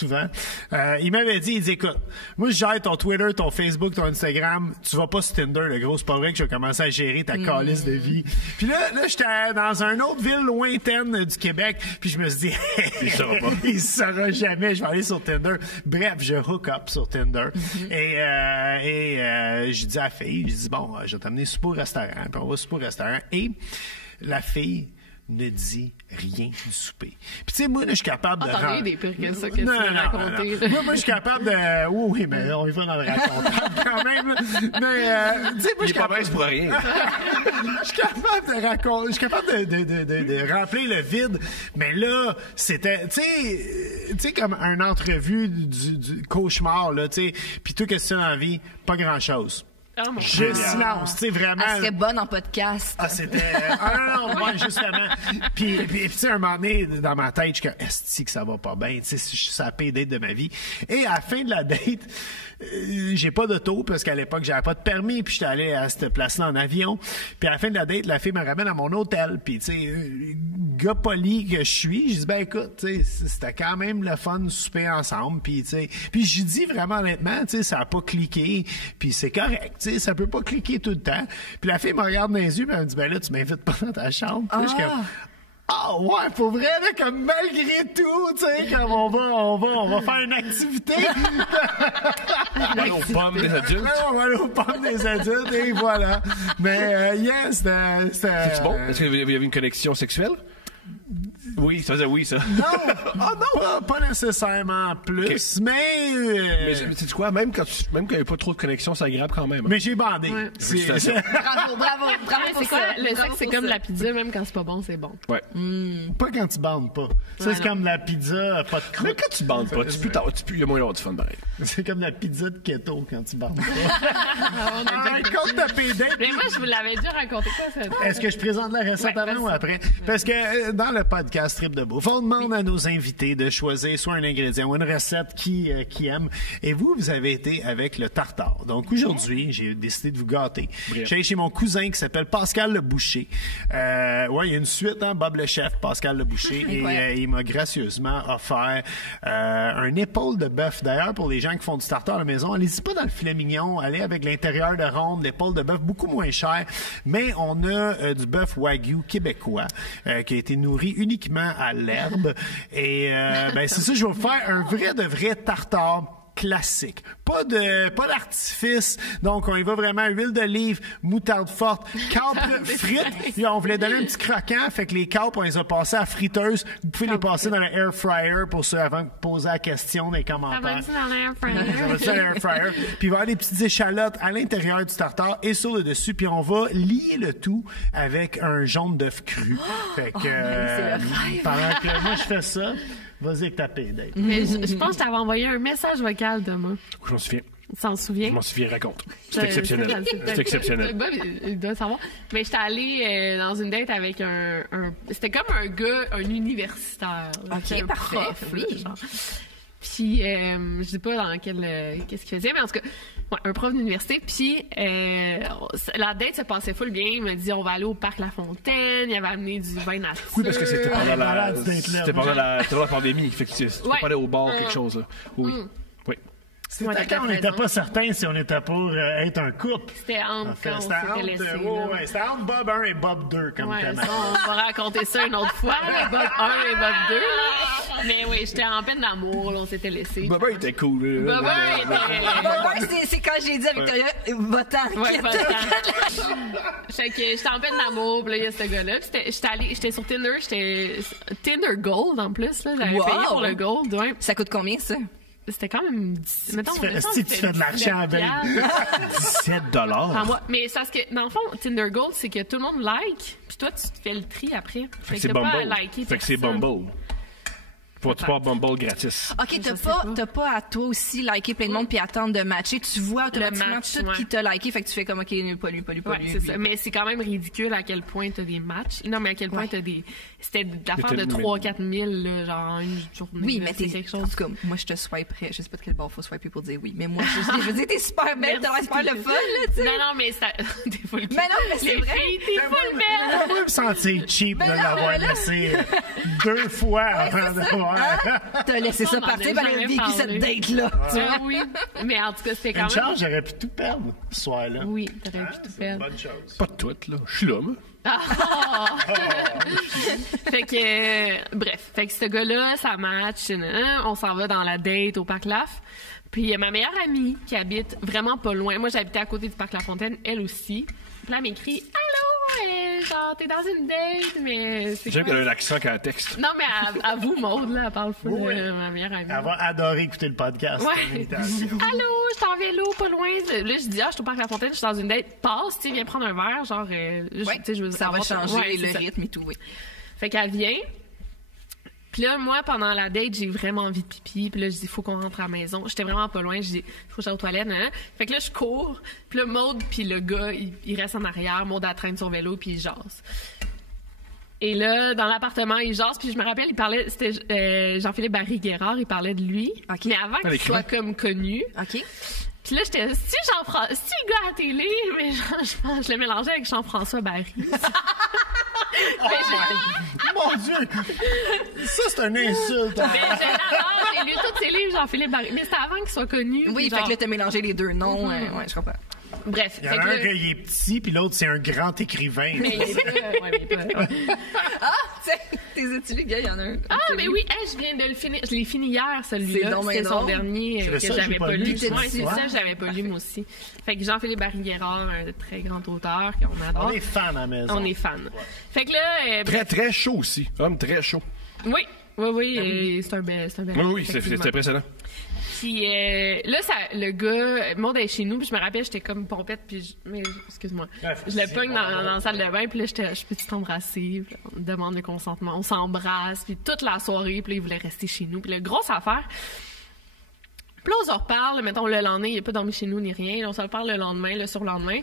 Il m'avait dit, il dit, écoute, moi, je gère ton Twitter, ton Facebook, ton Instagram. Tu vas pas sur Tinder, le gros. C'est pas vrai que je vais commencer à gérer ta calice de vie. Puis là, j'étais dans une autre ville lointaine du Québec. Puis je me suis dit, Il saura pas. il saura jamais. Je vais aller sur Tinder. Bref, je hook up sur Tinder. Et je dis à la fille, je dis, bon, je vais t'amener souper au restaurant. Puis on va souper au restaurant. Et la fille ne dit rien du souper. Puis tu sais, moi, là, je suis capable de... T'en as eu des pires que ça que tu Non, as non, raconté. non. Moi, je suis capable de... Oui, mais on y va dans le racontable quand même. Là. Mais, tu sais, moi, je Il suis est pas capable... mince pour rien. Je suis capable de raconter, je suis capable de remplir le vide, mais là, c'était, tu sais, comme une entrevue du cauchemar, là, tu sais, puis tout, qu'est-ce que tu as dans la vie? Pas grand-chose. Oh, mon Juste silence, tu sais, vraiment. Elle serait bonne en podcast. Ah, c'était... Ah non, ouais, justement. Puis tu sais, un moment donné, dans ma tête, je suis comme, est-ce que ça va pas bien? Tu sais, c'est la pire date de ma vie. Et à la fin de la date, j'ai pas d'auto, parce qu'à l'époque, j'avais pas de permis, puis j'étais allé à cette place-là en avion. Puis à la fin de la date, la fille me ramène à mon hôtel. Puis, tu sais, gars poli que je suis, je dis, ben écoute, tu sais, c'était quand même le fun de souper ensemble. Puis, tu sais, puis je dis vraiment honnêtement, tu sais, ça a pas cliqué, puis c'est correct, tu sais, ça peut pas cliquer tout le temps. Puis la fille me regarde dans les yeux, puis elle me dit, ben là, tu m'invites pas dans ta chambre. Puis là, je suis comme, ah ouais, pour vrai, là, comme malgré tout, tu sais, comme on va faire une activité. On va aller aux pommes des adultes. Ouais, on va aller aux pommes des adultes, et voilà. Mais, yes, c'était... C'est bon? Est-ce que vous avez une connexion sexuelle? Oui, ça faisait oui, ça. Non! Ah non, pas nécessairement plus, Okay. mais sais-tu quoi? Même quand il n'y a pas trop de connexion, c'est agréable quand même. mais j'ai bandé. Ouais. Félicitations. Bravo C'est quoi? Le sexe, c'est comme la la pizza, même quand c'est pas bon, c'est bon. Ouais. Pas quand tu bandes pas. Ça, Ouais, c'est non. comme la pizza, pas de Mais croûte. quand tu bandes pas, il y a moyen d'avoir du fun pareil. C'est comme la pizza de keto quand tu bandes pas. Compte ta payday. Mais moi, je vous l'avais déjà raconté quoi, ça? Est-ce que je présente la recette Ouais, avant ou vas-y. après? Parce que dans le podcast Trip de Bouffe, on demande à nos invités de choisir soit un ingrédient ou une recette qui aiment. Et vous avez été avec le tartare. Donc aujourd'hui, j'ai décidé de vous gâter. Bref. J'ai chez mon cousin qui s'appelle Pascal Le Boucher. Ouais, il y a une suite, hein, Bob le chef, Pascal Le Boucher. Et Incroyable. il m'a gracieusement offert un épaule de bœuf. D'ailleurs, pour les gens qui font du tartare à la maison, allez-y pas dans le filet mignon, allez avec l'intérieur de ronde, l'épaule de bœuf beaucoup moins cher. Mais on a du bœuf wagyu québécois qui a été nourri uniquement à l'herbe. Et ben c'est ça, je vais vous faire un vrai de vrai tartare classique. Pas d'artifice. Donc, on y va vraiment huile d'olive, moutarde forte, capres frites. Puis on voulait donner un petit croquant. Fait que les capres, on les a passés à friteuse. Vous pouvez les passer dans le air fryer pour ceux avant de poser la question dans les Ça commentaires. va être dans l'air Ça va être ça, l'air fryer. Puis il va y avoir des petites échalotes à l'intérieur du tartare et sur le dessus. Puis on va lier le tout avec un jaune d'œuf cru. Fait que c'est le rêve. pendant que moi je fais ça, vas-y avec ta paix, Dave. Mais je pense que je t'avais envoyé un message vocal, Thomas. Je m'en souviens. Tu t'en souviens? Je m'en souviens, raconte. C'est exceptionnel. C'est exceptionnel. Bob, il doit savoir. Mais j'étais allée dans une date avec un... C'était comme un gars, un universitaire. là, Ok, un parfait, prof, là, oui. genre. Puis, je sais pas dans quel... qu'est-ce qu'il faisait, mais en tout cas, ouais, un prof d'université. Puis, la date se passait full bien. Il m'a dit, on va aller au parc La Fontaine. Il avait amené du vin nature. Oui, parce que c'était pendant malade, cette date-là. c'était pendant la pandémie. Fait que tu peux Ouais. pas aller au bar, quelque chose. Là. Oui. Oui. C'était Ouais, t'as quand on raison. n'était pas certain si on était pour être un couple. C'était entre quand on C'était s'était laissé. là. c'était entre Bob 1 et Bob 2, comme Ouais, thème. ça, on va raconter ça une autre fois, là, Bob 1 et Bob 2. Mais oui, j'étais en peine d'amour, là, on s'était laissés. Baba était cool. Baba C'est quand j'ai dit à Victoria, va-t'en. Ouais, fait que j'étais en peine d'amour, puis là, il y a ce gars-là. J'étais sur Tinder, j'étais Tinder Gold en plus, là. J'avais payé pour le Gold, ouais. Ça coûte combien, ça? C'était quand même... Mettons, Si tu fais de l'argent avec 17 $ par mois. Mais c'est parce que, dans le fond, Tinder Gold, c'est que tout le monde like, puis toi, tu te fais le tri après. Fait que c'est Bumble. Fait que c'est Bumble. Tu pars Bumble gratis. OK, t'as pas à toi aussi liker plein de monde puis attendre de matcher. Tu vois automatiquement match, tout qui t'a liké, fait que tu fais comme OK, pas lui. Ouais, c'est ça. Mais c'est quand même ridicule à quel point t'as des matchs. Non, mais à quel point t'as des... C'était l'affaire de 3-4 000, là, genre une journée. Oui, là, mais t'es quelque chose. En tout cas, moi, je te swiperais. Je sais pas de quel bord faut swiper pour dire oui, mais moi, je veux dire, t'es super belle, t'as l'air super le fun, là, tu sais. Non, mais ça... T'es full Mais non, mais c'est les vrai. filles, t'es full belle! Moi, me sentir cheap de non, l'avoir mais là- laissé 2 fois avant de voir. T'as laissé ça On en partir, a ben elle a jamais vécu parlé. cette date-là. tu vois. Ah oui. Mais en tout cas, c'était quand Une même... chance, j'aurais pu tout perdre ce soir-là. Oui, t'aurais pu tout faire. Bonne chose. Pas de tout, là. Je suis là, moi. Fait que, bref. Fait que ce gars-là, ça match. On s'en va dans la date au Parc Laf. Puis il y a ma meilleure amie qui habite vraiment pas loin. Moi, j'habitais à côté du Parc La Fontaine, elle aussi. Puis là, elle m'écrit « Allô, genre, t'es dans une date, mais c'est J'aime quoi? qu'elle a un accent quand elle texte. Non, mais à vous, Maude, là, elle parle full Oui. de ma meilleure amie. Elle va adorer écouter le podcast. Ouais. Allô, je suis en vélo, pas loin. Là, je dis, je suis au Parc La Fontaine, je suis dans une date. Passe, tu sais, viens prendre un verre, genre, tu sais, je veux Ça va avoir- changer Ouais, le c'est ça. rythme et tout, oui. Fait qu'elle vient. Puis là, moi, pendant la date, j'ai vraiment envie de pipi. Puis là, je dis, faut qu'on rentre à la maison. J'étais vraiment pas loin. Je dis, faut que j'aille aux toilettes. Fait que là, je cours. Puis là, Maude puis le gars, il reste en arrière. Maude, elle traîne son vélo, puis il jase. Et là, dans l'appartement, il jase. Puis je me rappelle, il parlait... C'était Jean-Philippe Barry-Guerrard. Il parlait de lui. OK. Mais avant qu'il l'écrivain. soit comme connu... OK. Puis là, j'étais... Si le gars à la télé, mais genre, je pense, je le mélangeais avec Jean-François Barry. Mon Dieu! Ça, c'est une insulte. Ben, je l'adore, j'ai lu tous ses livres, Jean-Philippe Barry. Mais c'était avant qu'il soit connu. Oui, puis fait genre- que là, t'as mélangé les deux noms. Ouais, je comprends. Bref. Il y en fait a que un là- qui est petit, puis l'autre, c'est un grand écrivain. Mais il est pas- ouais, mais pas- Ah, tu sais, tes études, gars, il y en a un. Ah, mais oui, hey, je viens de le finir. Je l'ai fini hier, C'est celui-là. donc bien C'était son drôle. dernier C'est que ça, j'avais j'ai pas pas lu. lu. Ouais, c'est Ouais. ça, j'avais pas lu moi aussi. Fait que Jean-Philippe Barry-Guerrard, un très grand auteur qu'on adore. On est fan à la maison. On est fan. Fait que là, Très, très chaud aussi. Homme très chaud. oui, c'est un bel. Oui, c'est impressionnant. Puis là, le gars, Maud est chez nous, puis je me rappelle, j'étais comme pompette, puis mais excuse-moi, Ouais, je le pogne dans la salle de bain, puis là, je peux-tu t'embrasser? Puis on me demande le consentement, on s'embrasse, puis toute la soirée, puis là, il voulait rester chez nous, puis là, grosse affaire. Puis là, on se reparle, mettons, le lendemain, il n'a pas dormi chez nous ni rien, là, on se reparle le lendemain, le surlendemain,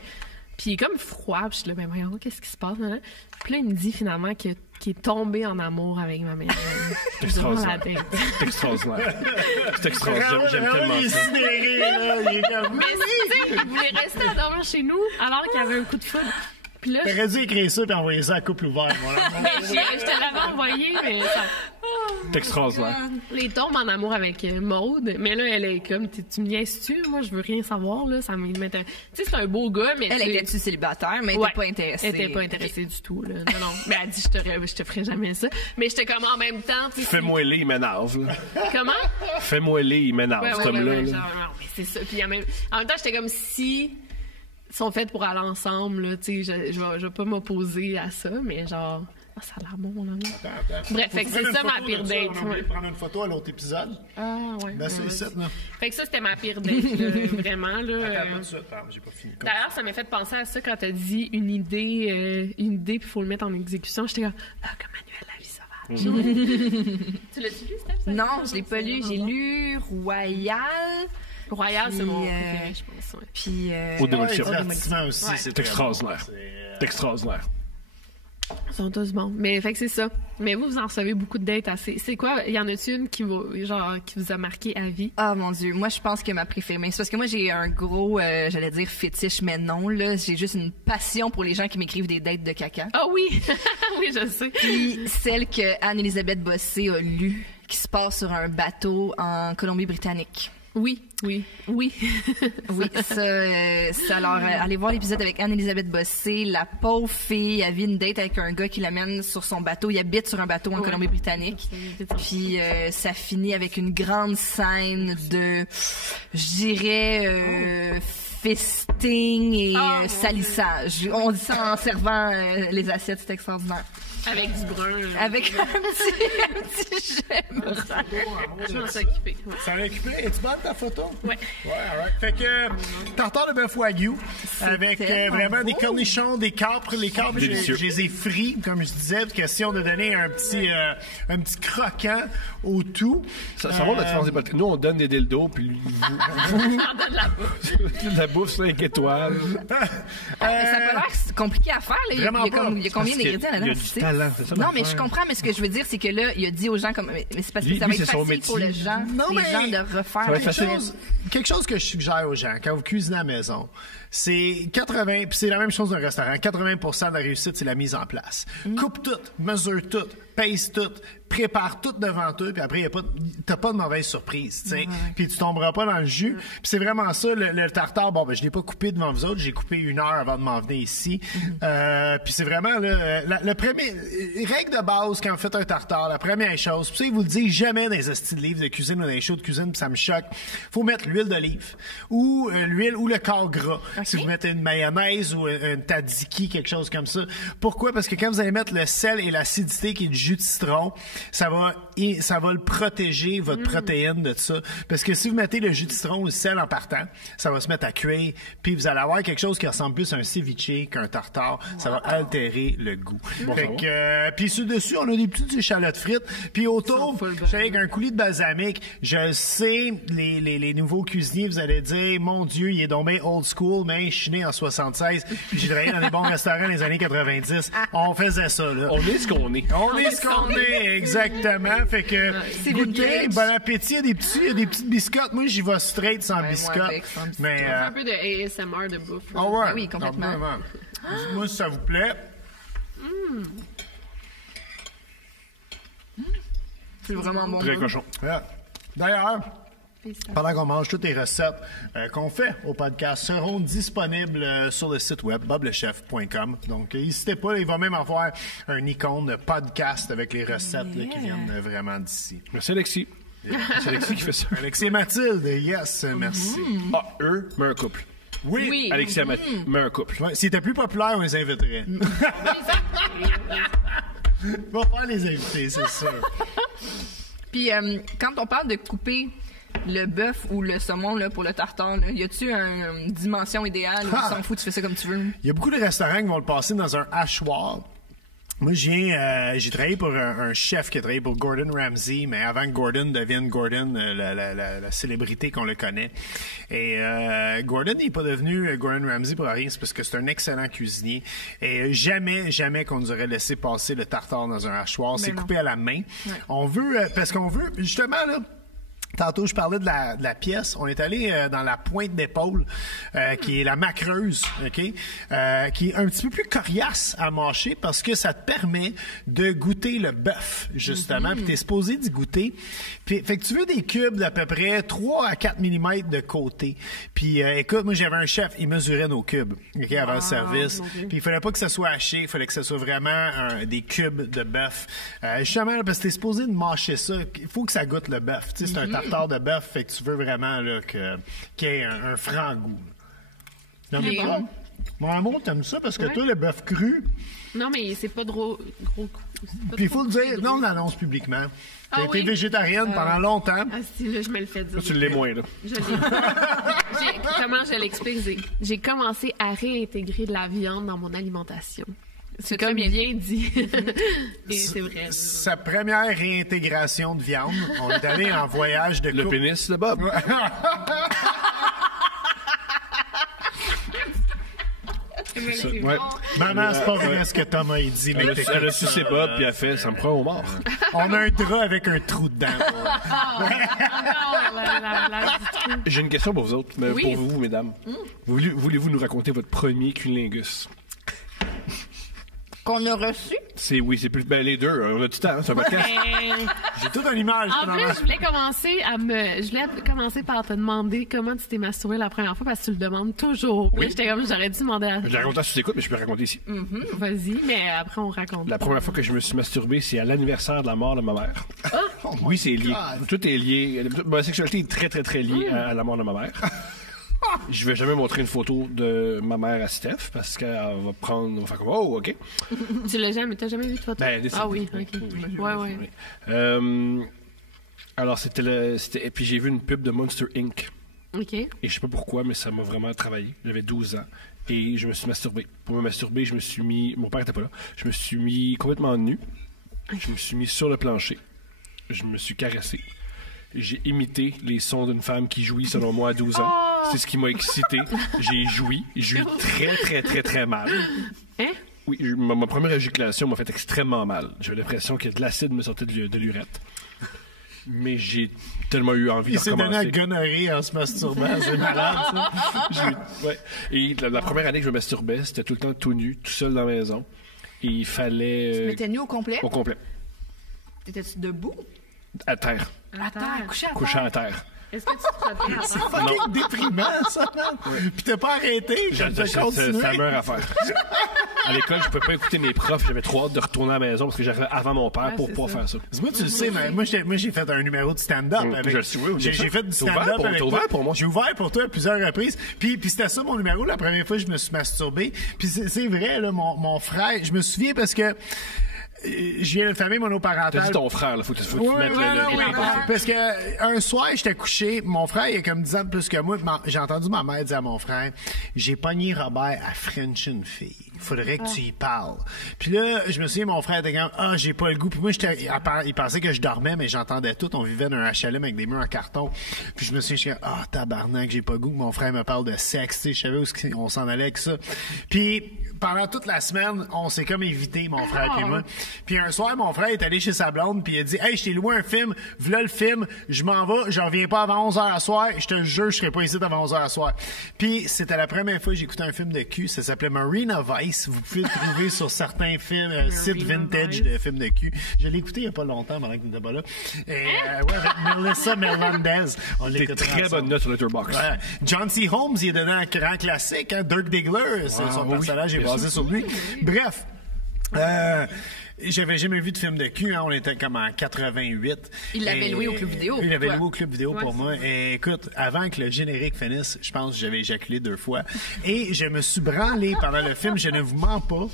puis il est comme froid, puis je suis là, ben voyons, qu'est-ce qui se passe, là? Puis là, il me dit finalement qu'il est tombé en amour avec ma mère. C'est extraordinaire. Durant la date. C'est extraordinaire. C'est extraordinaire. J'aime Vraiment, tellement il est ça. sidéré, là. Il est comme... Mais tu sais, il voulait rester à dormir chez nous alors qu'il avait un coup de foudre. Puis là, T'aurais dû écrire ça puis envoyer ça à couple ouvert, mon amour. je te l'avais envoyé, mais ça... C'est extraordinaire. Il tombe en amour avec Maude, mais là, elle est comme, tu me niaises-tu? Moi, je veux rien savoir, là, ça m'intéresse. Tu sais, c'est un beau gars, mais... Elle était-tu célibataire, mais elle Ouais. était pas intéressée. Elle était pas intéressée du tout, là. Non. Mais elle dit, je te ferai jamais ça. Mais j'étais comme en même temps, tu sais... Fais-moi les, il m'énerve. là. Comment? Fais-moi les, il m'énerve, Ouais, cet homme-là. ouais, là. genre, non, mais c'est ça. Puis en même temps, j'étais comme si ils sont faits pour aller ensemble, là, tu sais, je vais pas m'opposer à ça, mais genre, ça a l'air bon, mon amour. Bref, fait que c'est ça ma pire date. On ouais. va prendre une photo à l'autre épisode. Ah, ouais. Ben, c'est ouais. ça, là. Fait que ça, c'était ma pire date, là, vraiment, là. Attends, pas tout de suite, pardon, j'ai pas fini. D'ailleurs, ça m'a fait penser à ça quand t'as dit une idée, puis il faut le mettre en exécution. J'étais comme Manuel, la vie sauvage. Tu l'as-tu lu, Steph? ça? Non, je l'ai pas lu. J'ai lu Royal, Royal, c'est mon Puis, préféré, je pense. Ouais. puis... Au Ouais, démolition. divertissement aussi, Ouais. c'est C'est extraordinaire. très bon. C'est extraordinaire. Ils sont tous bons. Mais fait que c'est ça. Mais vous en recevez beaucoup de dates assez. C'est quoi? Il y en a-tu une qui vous a marqué à vie? Ah mon Dieu, moi je pense que ma préférée, c'est parce que moi j'ai un gros, j'allais dire fétiche, mais non, là, j'ai juste une passion pour les gens qui m'écrivent des dates de caca. Ah oui! Oui, je sais. Puis celle que Anne-Élisabeth Bossé a lue, qui se passe sur un bateau en Colombie-Britannique. Oui. Oui, ça alors, allez voir l'épisode avec Anne-Elisabeth Bossé. La pauvre fille, elle vit une date avec un gars qui l'amène sur son bateau. Il habite sur un bateau en Colombie-Britannique. Puis ça finit avec une grande scène de, je dirais, fisting et salissage. On dit ça en servant les assiettes, c'est extraordinaire. Avec du brun. Avec un petit j'aime. Je m'en suis occupée. Ça a occupé. Es-tu bonne ta photo? Ouais. Ouais, alright. Fait que tartare de bœuf wagyu avec vraiment des cornichons, des capres. Les capres, je les ai frits, comme je disais, question de donner un petit croquant au tout. Ça va la différence des bottes. Nous, on donne des dildos, puis On donne la bouffe. la bouffe 5 étoiles. Ça peut l'air compliqué à faire. Là. Il y a combien d'ingrédients là-dedans? Non, mais je comprends, mais ce que je veux dire, c'est que là, il a dit aux gens comme. Mais c'est parce que ça va être facile pour les gens de refaire. Quelque chose que je suggère aux gens quand vous cuisinez à la maison, c'est 80, puis c'est la même chose d'un restaurant. 80% de la réussite, c'est la mise en place. Coupe tout, mesure tout, pèse tout, prépare tout devant toi, puis après, t'as pas de mauvaise surprise, tu sais. Puis tu tomberas pas dans le jus. Puis c'est vraiment ça, le tartare. Bon, ben, je l'ai pas coupé devant vous autres, j'ai coupé 1 heure avant de m'en venir ici. Puis c'est vraiment le premier règle de base quand vous faites un tartare, la première chose. Puis ça, ils vous le disent jamais dans les hosties de livres de cuisine ou dans les shows de cuisine, puis ça me choque. Faut mettre l'huile d'olive ou l'huile ou le corps gras. Okay. Si vous mettez une mayonnaise ou une tzatziki, quelque chose comme ça. Pourquoi? Parce que quand vous allez mettre le sel et l'acidité qui est du jus de citron, ça va le protéger, votre protéine de ça. Parce que si vous mettez le jus de citron ou le sel en partant, ça va se mettre à cuire, puis vous allez avoir quelque chose qui ressemble plus à un ceviche qu'un tartare. Ça va altérer le goût. Fait que, puis sur-dessus, on a des petites échalotes frites. Puis autour, je suis avec un coulis de balsamique. Je sais, les nouveaux cuisiniers, vous allez dire, mon Dieu, il est donc bien old school, mais je suis né en 76, puis j'ai travaillé dans des bons restaurants dans les années 90. On faisait ça, là. On est ce qu'on est. On est ce qu'on est, exactement. Fait que, goûtez, bon appétit. Il y a des petites biscottes. Moi, j'y vais straight sans biscottes. Mais un peu de ASMR de bouffe. Ah ouais? Oui, complètement. Moi, si ça vous plaît. C'est vraiment bon. Très cochon. Yeah. D'ailleurs, pendant qu'on mange toutes les recettes qu'on fait au podcast seront disponibles sur le site web boblechef.com. Donc, n'hésitez pas, il va même avoir un icône de podcast avec les recettes là, qui viennent vraiment d'ici. Merci, Alexis. C'est Alexis qui fait ça. Alexis et Mathilde, yes, merci. Eux, mais un couple. Oui. Alexis et Mathilde, mais un couple. Ouais, s'ils étaient plus populaires, on les inviterait. On va faire les invités, c'est sûr. Puis, quand on parle de couper le bœuf ou le saumon là, pour le tartare, là, y a-tu une dimension idéale ou tu s'en fous, tu fais ça comme tu veux? Il y a beaucoup de restaurants qui vont le passer dans un hachoir. Moi, j'ai travaillé pour un chef qui a travaillé pour Gordon Ramsay, mais avant que Gordon devienne Gordon, la célébrité qu'on le connaît. Et Gordon n'est pas devenu Gordon Ramsay pour rien, c'est parce que c'est un excellent cuisinier. Et jamais qu'on nous aurait laissé passer le tartare dans un hachoir. C'est coupé à la main. Ouais. On veut, parce qu'on veut, justement, là, tantôt, je parlais de la pièce. On est allé dans la pointe d'épaule, qui est la macreuse, OK? Qui est un petit peu plus coriace à mâcher parce que ça te permet de goûter le bœuf, justement. Puis t'es supposé d'y goûter. Puis, fait que tu veux des cubes d'à peu près 3 à 4 mm de côté. Puis, écoute, moi, j'avais un chef, il mesurait nos cubes, OK, avant le service. Puis, il fallait pas que ça soit haché, il fallait que ça soit vraiment des cubes de bœuf. Justement, parce que t'es supposé de mâcher ça. Il faut que ça goûte le bœuf. Tu sais, c'est un tartare de bœuf, fait que tu veux vraiment là, qu'il y ait un franc goût. T'aimes ça? Mon amour, t'aimes ça? Parce que toi, le bœuf cru... Non, mais c'est pas gros coup. Puis il faut le dire, non, on l'annonce publiquement. T'as été végétarienne pendant longtemps. Ah si, là, je me le fais dire. Là, tu l'es moins, là. Comment je l'explique? J'ai commencé à réintégrer de la viande dans mon alimentation. C'est comme bien dit. Et c'est vrai. Sa première réintégration de viande, on est allé en voyage de couple. Le pénis de Bob. Ouais. Maman, c'est pas vrai ce que Tom a dit. Elle a su ses Bob, puis elle fait, ça me prend au mort. On a un drap avec un trou dedans. J'ai une question pour vous autres, mais pour vous, mesdames. Voulez-vous nous raconter votre premier cunnilingus? Qu'on a reçu? C'est plus les deux. On a du temps, c'est un podcast. J'ai toute une image. En plus, je voulais commencer par te demander comment tu t'es masturbé la première fois parce que tu le demandes toujours. Oui. J'étais comme, j'aurais dû demander à... Je l'ai raconté sous écoute, mais je peux le raconter ici. Vas-y, mais après on raconte. La première fois que je me suis masturbé, c'est à l'anniversaire de la mort de ma mère. Oui, c'est lié. Tout est lié. Ma sexualité est très, très, très liée à la mort de ma mère. Je vais jamais montrer une photo de ma mère à Steph parce qu'elle va faire comme oh ok. T'as jamais vu de photo? Ah oui, ok. Ouais. Alors et puis j'ai vu une pub de Monster Inc. Ok. Et je sais pas pourquoi, mais ça m'a vraiment travaillé. J'avais 12 ans et je me suis masturbé. Pour me masturber, je me suis mis, mon père était pas là, je me suis mis complètement nu. Je me suis mis sur le plancher. Je me suis caressé. J'ai imité les sons d'une femme qui jouit, selon moi, à 12 ans. C'est ce qui m'a excité. J'ai joui. J'ai eu très, très, très, très mal. Hein? Oui, ma première éjaculation m'a fait extrêmement mal. J'avais l'impression que de l'acide me sortait de l'urètre. Mais j'ai tellement eu envie de recommencer. Il s'est donné à gonorrhée en se masturbant. C'est malade, ça. Ouais. Et la première année que je me masturbais, c'était tout le temps tout nu, tout seul dans la maison. Et il fallait... Tu te mettais nu au complet? Au complet. T'étais-tu debout? À terre. À terre, couché à terre. Couché à terre. Est-ce que tu te frottais à C'est terre? fucking déprimant, ça, man. Puis t'as pas arrêté. C'est la meilleure affaire. À l'école, je pouvais pas écouter mes profs. J'avais trop hâte de retourner à la maison parce que j'arrivais avant mon père pour pouvoir faire ça. Moi, tu le sais, mais moi, j'ai fait un numéro de stand-up avec. J'ai fait du stand-up avec toi. Ouvert pour moi. J'ai ouvert pour toi à plusieurs reprises. Puis c'était ça mon numéro la première fois que je me suis masturbé. Puis c'est vrai, là, mon frère, je me souviens parce que je viens d'une famille monoparentale. T'as dit ton frère, là, faut que tu mettes le... Parce que un soir, j'étais couché, mon frère, il a comme 10 ans de plus que moi, j'ai entendu ma mère dire à mon frère, j'ai pogné Robert à French une fille. Faudrait que tu y parles. Puis là, je me souviens, mon frère était comme, j'ai pas le goût. Puis moi, il pensait que je dormais, mais j'entendais tout. On vivait dans un HLM avec des murs en carton. Puis je me souviens, je suis comme, tabarnak, j'ai pas le goût que mon frère me parle de sexe. Tu sais, je savais où on s'en allait avec ça. Puis pendant toute la semaine, on s'est comme évité, mon frère et moi. Puis un soir, mon frère est allé chez sa blonde, puis il a dit, hey, je t'ai loué un film, voilà le film, je m'en vais, je reviens pas avant 11h à soir, je te jure, je serai pas ici avant 11h à soir. Puis c'était la première fois que j'écoutais un film de cul, ça s'appelait Marina Vice. Vous pouvez le trouver sur certains films, sites vintage de films de cul. Je l'ai écouté il y a pas longtemps, pendant que tu n'étais pas là. Et, avec Melissa Melendez. On Des très bonnes notes sur Letterboxd. Ouais. John C. Holmes, il est dedans un grand classique, hein. Dirk Diggler, son personnage est basé sur lui. Bref. J'avais jamais vu de film de cul, hein. On était comme en 88. Il l'avait loué au club vidéo. Il l'avait loué au club vidéo pour moi. Et écoute, avant que le générique finisse, je pense que j'avais éjaculé 2 fois. Et je me suis branlé pendant le film, je ne vous mens pas.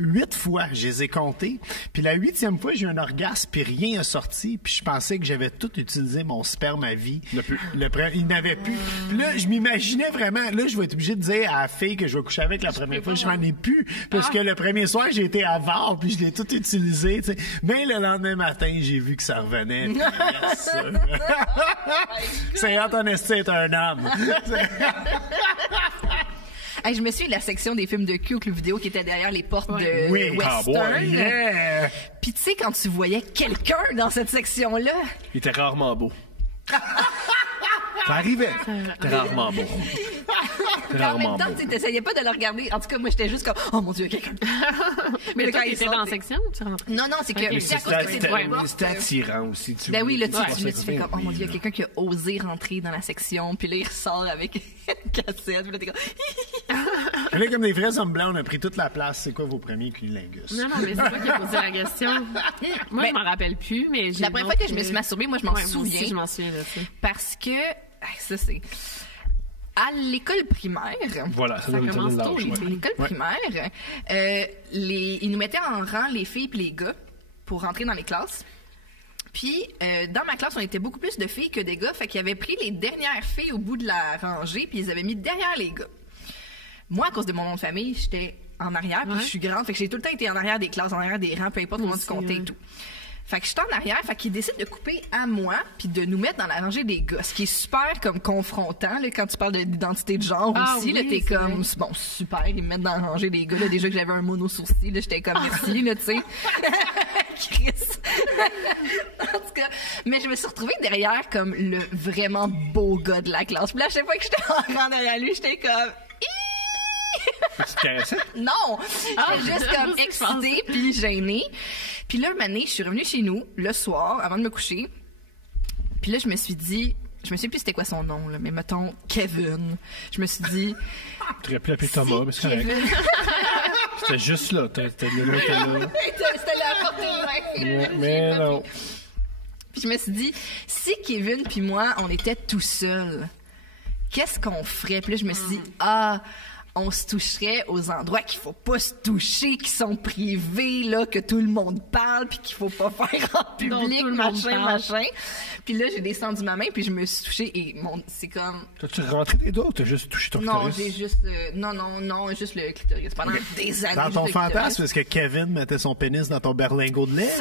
8 fois, je les ai comptés. Puis la 8e fois, j'ai eu un orgasme, puis rien n'a sorti. Puis je pensais que j'avais tout utilisé mon sperme à vie. Il n'avait plus. Puis là, je m'imaginais vraiment, là, je vais être obligé de dire à la fille que je vais coucher avec la première fois, je n'en ai plus. Parce que le premier soir, j'ai été avare, puis je l'ai tout utilisé. T'sais. Mais le lendemain matin, j'ai vu que ça revenait. C'est hot, honesty, est un homme. Hey, je me suis de la section des films de cul au club vidéo qui était derrière les portes de Western. Yeah. Puis tu sais, quand tu voyais quelqu'un dans cette section-là... Il était rarement beau. Ça arrivait. C'était rarement beau. Mais en même temps, tu n'essayais pas de le regarder. En tout cas, moi, j'étais juste comme, oh mon Dieu, il y a quelqu'un. Mais le gars, il était dans la section ou tu rentrais? Non, c'est que c'est à cause que c'est c'était attirant aussi. Ben oui, là, tu fais comme, oh mon Dieu, il y a quelqu'un qui a osé rentrer dans la section, puis là, il ressort avec une cassette, puis là, t'es comme, là, comme des vrais hommes blancs, on a pris toute la place. C'est quoi vos premiers cunilingus? Non, mais c'est toi qui as posé la question. Moi, je m'en rappelle plus, mais la première fois que je me suis masturbée, moi, je m'en souviens. Je m'en souviens de ça. Parce que, ça, c'est... À l'école primaire, voilà, ça commence tôt. À l'école primaire, ils nous mettaient en rang les filles et les gars pour rentrer dans les classes. Puis, dans ma classe, on était beaucoup plus de filles que des gars. Fait qu'ils avaient pris les dernières filles au bout de la rangée puis ils les avaient mis derrière les gars. Moi, à cause de mon nom de famille, j'étais en arrière puis je suis grande. Fait que j'ai tout le temps été en arrière des classes, en arrière des rangs, peu importe comment tu comptais et tout. Fait que j'étais en arrière, fait qu'ils décident de couper à moi puis de nous mettre dans la rangée des gars, ce qui est super comme confrontant là, quand tu parles d'identité de genre aussi. Là, t'es comme, bon, super, ils me mettent dans la rangée des gars. Là, déjà que j'avais un mono-sourcil, là, j'étais comme, merci, là, tu sais. Chris. En tout cas, mais je me suis retrouvée derrière comme le vraiment beau gars de la classe. Puis là, à chaque fois que j'étais en rang derrière lui, j'étais comme... Tu te caressais? Non! J'étais juste comme excitée puis gênée. Puis là, une année, je suis revenue chez nous, le soir, avant de me coucher. Puis là, je me suis dit... Je me sais plus c'était quoi son nom, là, mais mettons Kevin. Je me suis dit... Tu aurais pu l'appeler Thomas, mais c'est correct. C'était juste là. C'était là. C'était la portée de main. Mais non. Puis je me suis dit, si Kevin puis moi, on était tout seuls, qu'est-ce qu'on ferait? Puis là, je me suis dit, on se toucherait aux endroits qu'il faut pas se toucher, qui sont privés, là, que tout le monde parle, puis qu'il faut pas faire en public, machin. Puis là, j'ai descendu ma main, puis je me suis touchée, et c'est comme... T'as-tu rentré tes doigts ou t'as juste touché ton clitoris? Non, j'ai juste... non, juste le clitoris. Pendant des années, dans ton fantasme, est-ce que Kevin mettait son pénis dans ton berlingot de lait?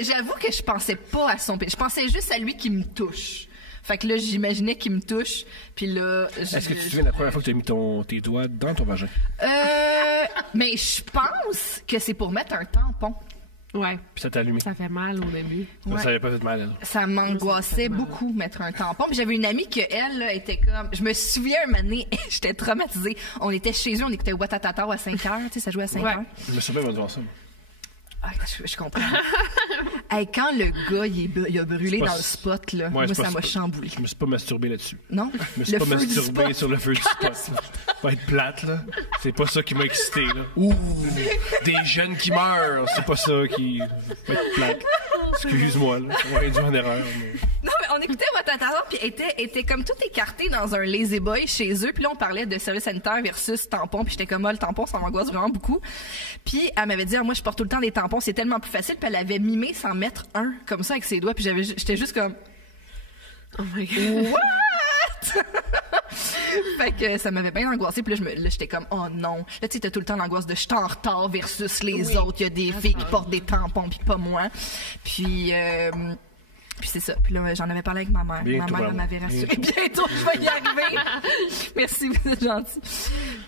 J'avoue que je pensais pas à son pénis. Je pensais juste à lui qui me touche. Fait que là, j'imaginais qu'il me touche, puis là... Est-ce que tu te souviens de la première fois que tu as mis tes doigts dans ton vagin? Mais je pense que c'est pour mettre un tampon. Ouais. Puis ça t'a allumé. Ça fait mal au début. Ouais. Ça avait pas fait mal, elle. Ça m'angoissait beaucoup, mettre un tampon. Puis j'avais une amie que elle là, était comme... Je me souviens un moment donné, j'étais traumatisée. On était chez eux, on écoutait Watatata à 5 heures. Tu sais, ça jouait à 5 heures. Je me souviens de voir ça. Je comprends. Hey, quand le gars il a brûlé dans le spot, là, moi, ça m'a chamboulé. Je me suis pas masturbé là-dessus. Non? Je me suis pas masturbé sur le feu du spot. Pas être plate, là. C'est pas ça qui m'a excité, là. Ouh! Des jeunes qui meurent! C'est pas ça qui... Pas être plate. Excuse-moi, là. On m'a induit en erreur. Mais... Non, mais on écoutait Watatata, puis était comme tout écarté dans un lazy boy chez eux. Puis là, on parlait de service sanitaire versus tampon. Puis j'étais comme, le tampon, ça m'angoisse vraiment beaucoup. Puis elle m'avait dit, moi, je porte tout le temps des tampons, c'est tellement plus facile. Puis elle avait mimé s'en mettre un, comme ça, avec ses doigts. Puis j'étais juste comme... Oh my God. What? Fait que ça m'avait bien angoissée. Puis là, j'étais comme, oh non. Là, tu sais, t'as tout le temps l'angoisse de je suis en retard versus les autres. Il y a des filles qui portent des tampons, puis pas moi. Puis c'est ça. Puis là, j'en avais parlé avec ma mère. Ma mère m'avait rassurée. Bientôt, je vais y arriver. Merci, vous êtes gentil.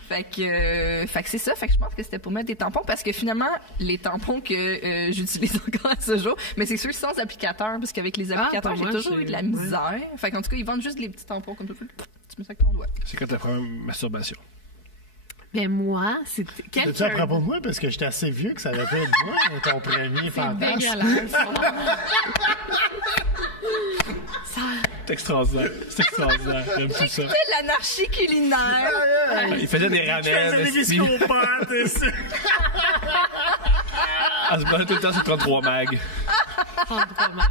Fait que c'est ça. Fait que je pense que c'était pour mettre des tampons parce que finalement, les tampons que j'utilise encore à ce jour, mais c'est ceux sans applicateur parce qu'avec les applicateurs, j'ai toujours eu de la misère. Fait qu'en tout cas, ils vendent juste les petits tampons comme ça. Tu mets ça avec ton doigt. C'est quand ta première masturbation? Mais moi, c'était... C'est-tu à propos de moi? Parce que j'étais assez vieux que ça avait pas être moi, ton premier fantasme. Dégueulasse. C'est extraordinaire. C'est extraordinaire. J'aime tout ça. C'était l'anarchie culinaire. Il faisait des ramen. Il faisait des biscopates et ça. Elle se battait tout le temps sur 33 mag. 33 mag.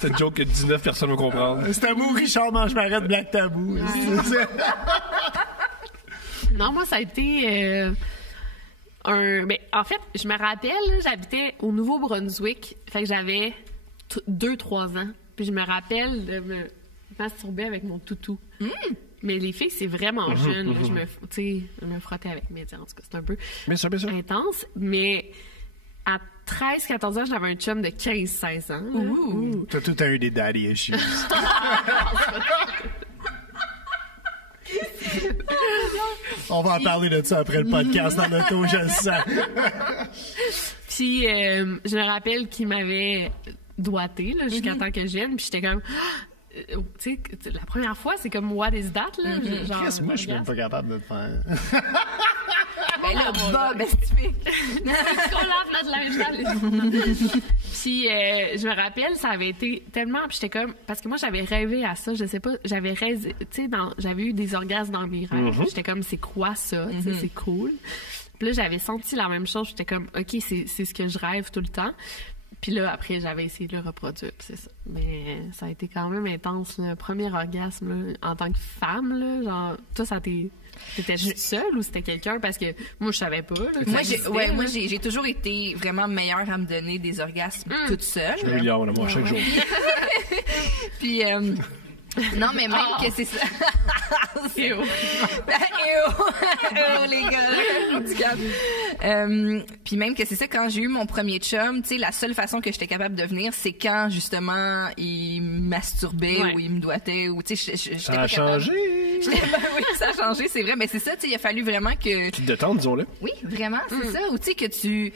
C'est une joke que 19 personnes vont comprendre. C'est Tabou, Richard Mange-Marais de Black Tabou. Non, moi, ça a été mais en fait, je me rappelle, j'habitais au Nouveau-Brunswick. Fait que j'avais 2-3 ans. Puis je me rappelle de me masturber avec mon toutou. Mais les filles, c'est vraiment jeune. Là, je me frottais avec mes en tout cas, c'est un peu intense. Mais à 13-14 ans, j'avais un chum de 15-16 ans. Ouh. T'as tout eu des daddy issues. On va en parler de ça après le podcast dans l'auto, je le sens. Puis, je me rappelle qu'il m'avait doigté là, jusqu'à temps que je vienne. Puis j'étais comme... tu sais, la première fois, c'est comme « What is that? » là, genre, moi, je suis même pas capable de le faire. Ben là, Bob, est-ce que tu fais? Est-ce qu'on lave notre linge sale? Puis, je me rappelle, ça avait été tellement... Puis j'étais comme... Parce que moi, j'avais rêvé à ça. Je sais pas, j'avais rêvé... Tu sais, j'avais eu des orgasmes dans mes rêves. J'étais comme, c'est quoi ça? Tu sais, c'est cool. Puis là, j'avais senti la même chose. J'étais comme, OK, c'est ce que je rêve tout le temps. Puis là, après, j'avais essayé de le reproduire, puis c'est ça. Mais ça a été quand même intense, le premier orgasme, là, en tant que femme, là, genre, toi, t'étais juste seule ou c'était quelqu'un? Parce que moi, je savais pas. Là, moi, j'ai toujours été vraiment meilleure à me donner des orgasmes toute seule. Je me milliard, on a moi chaque jour. Puis... non, mais même que c'est ça. les gars. Puis même que c'est ça, quand j'ai eu mon premier chum, tu sais, la seule façon que j'étais capable de venir, c'est quand, justement, il masturbait ou il me doigtait, ou tu sais, j'étais pas capable. Ça a changé! Oui, ça a changé, c'est vrai, mais c'est ça, tu sais, il a fallu vraiment que... Tu te détends, disons-le. Oui, vraiment, c'est ça, ou tu sais, que tu...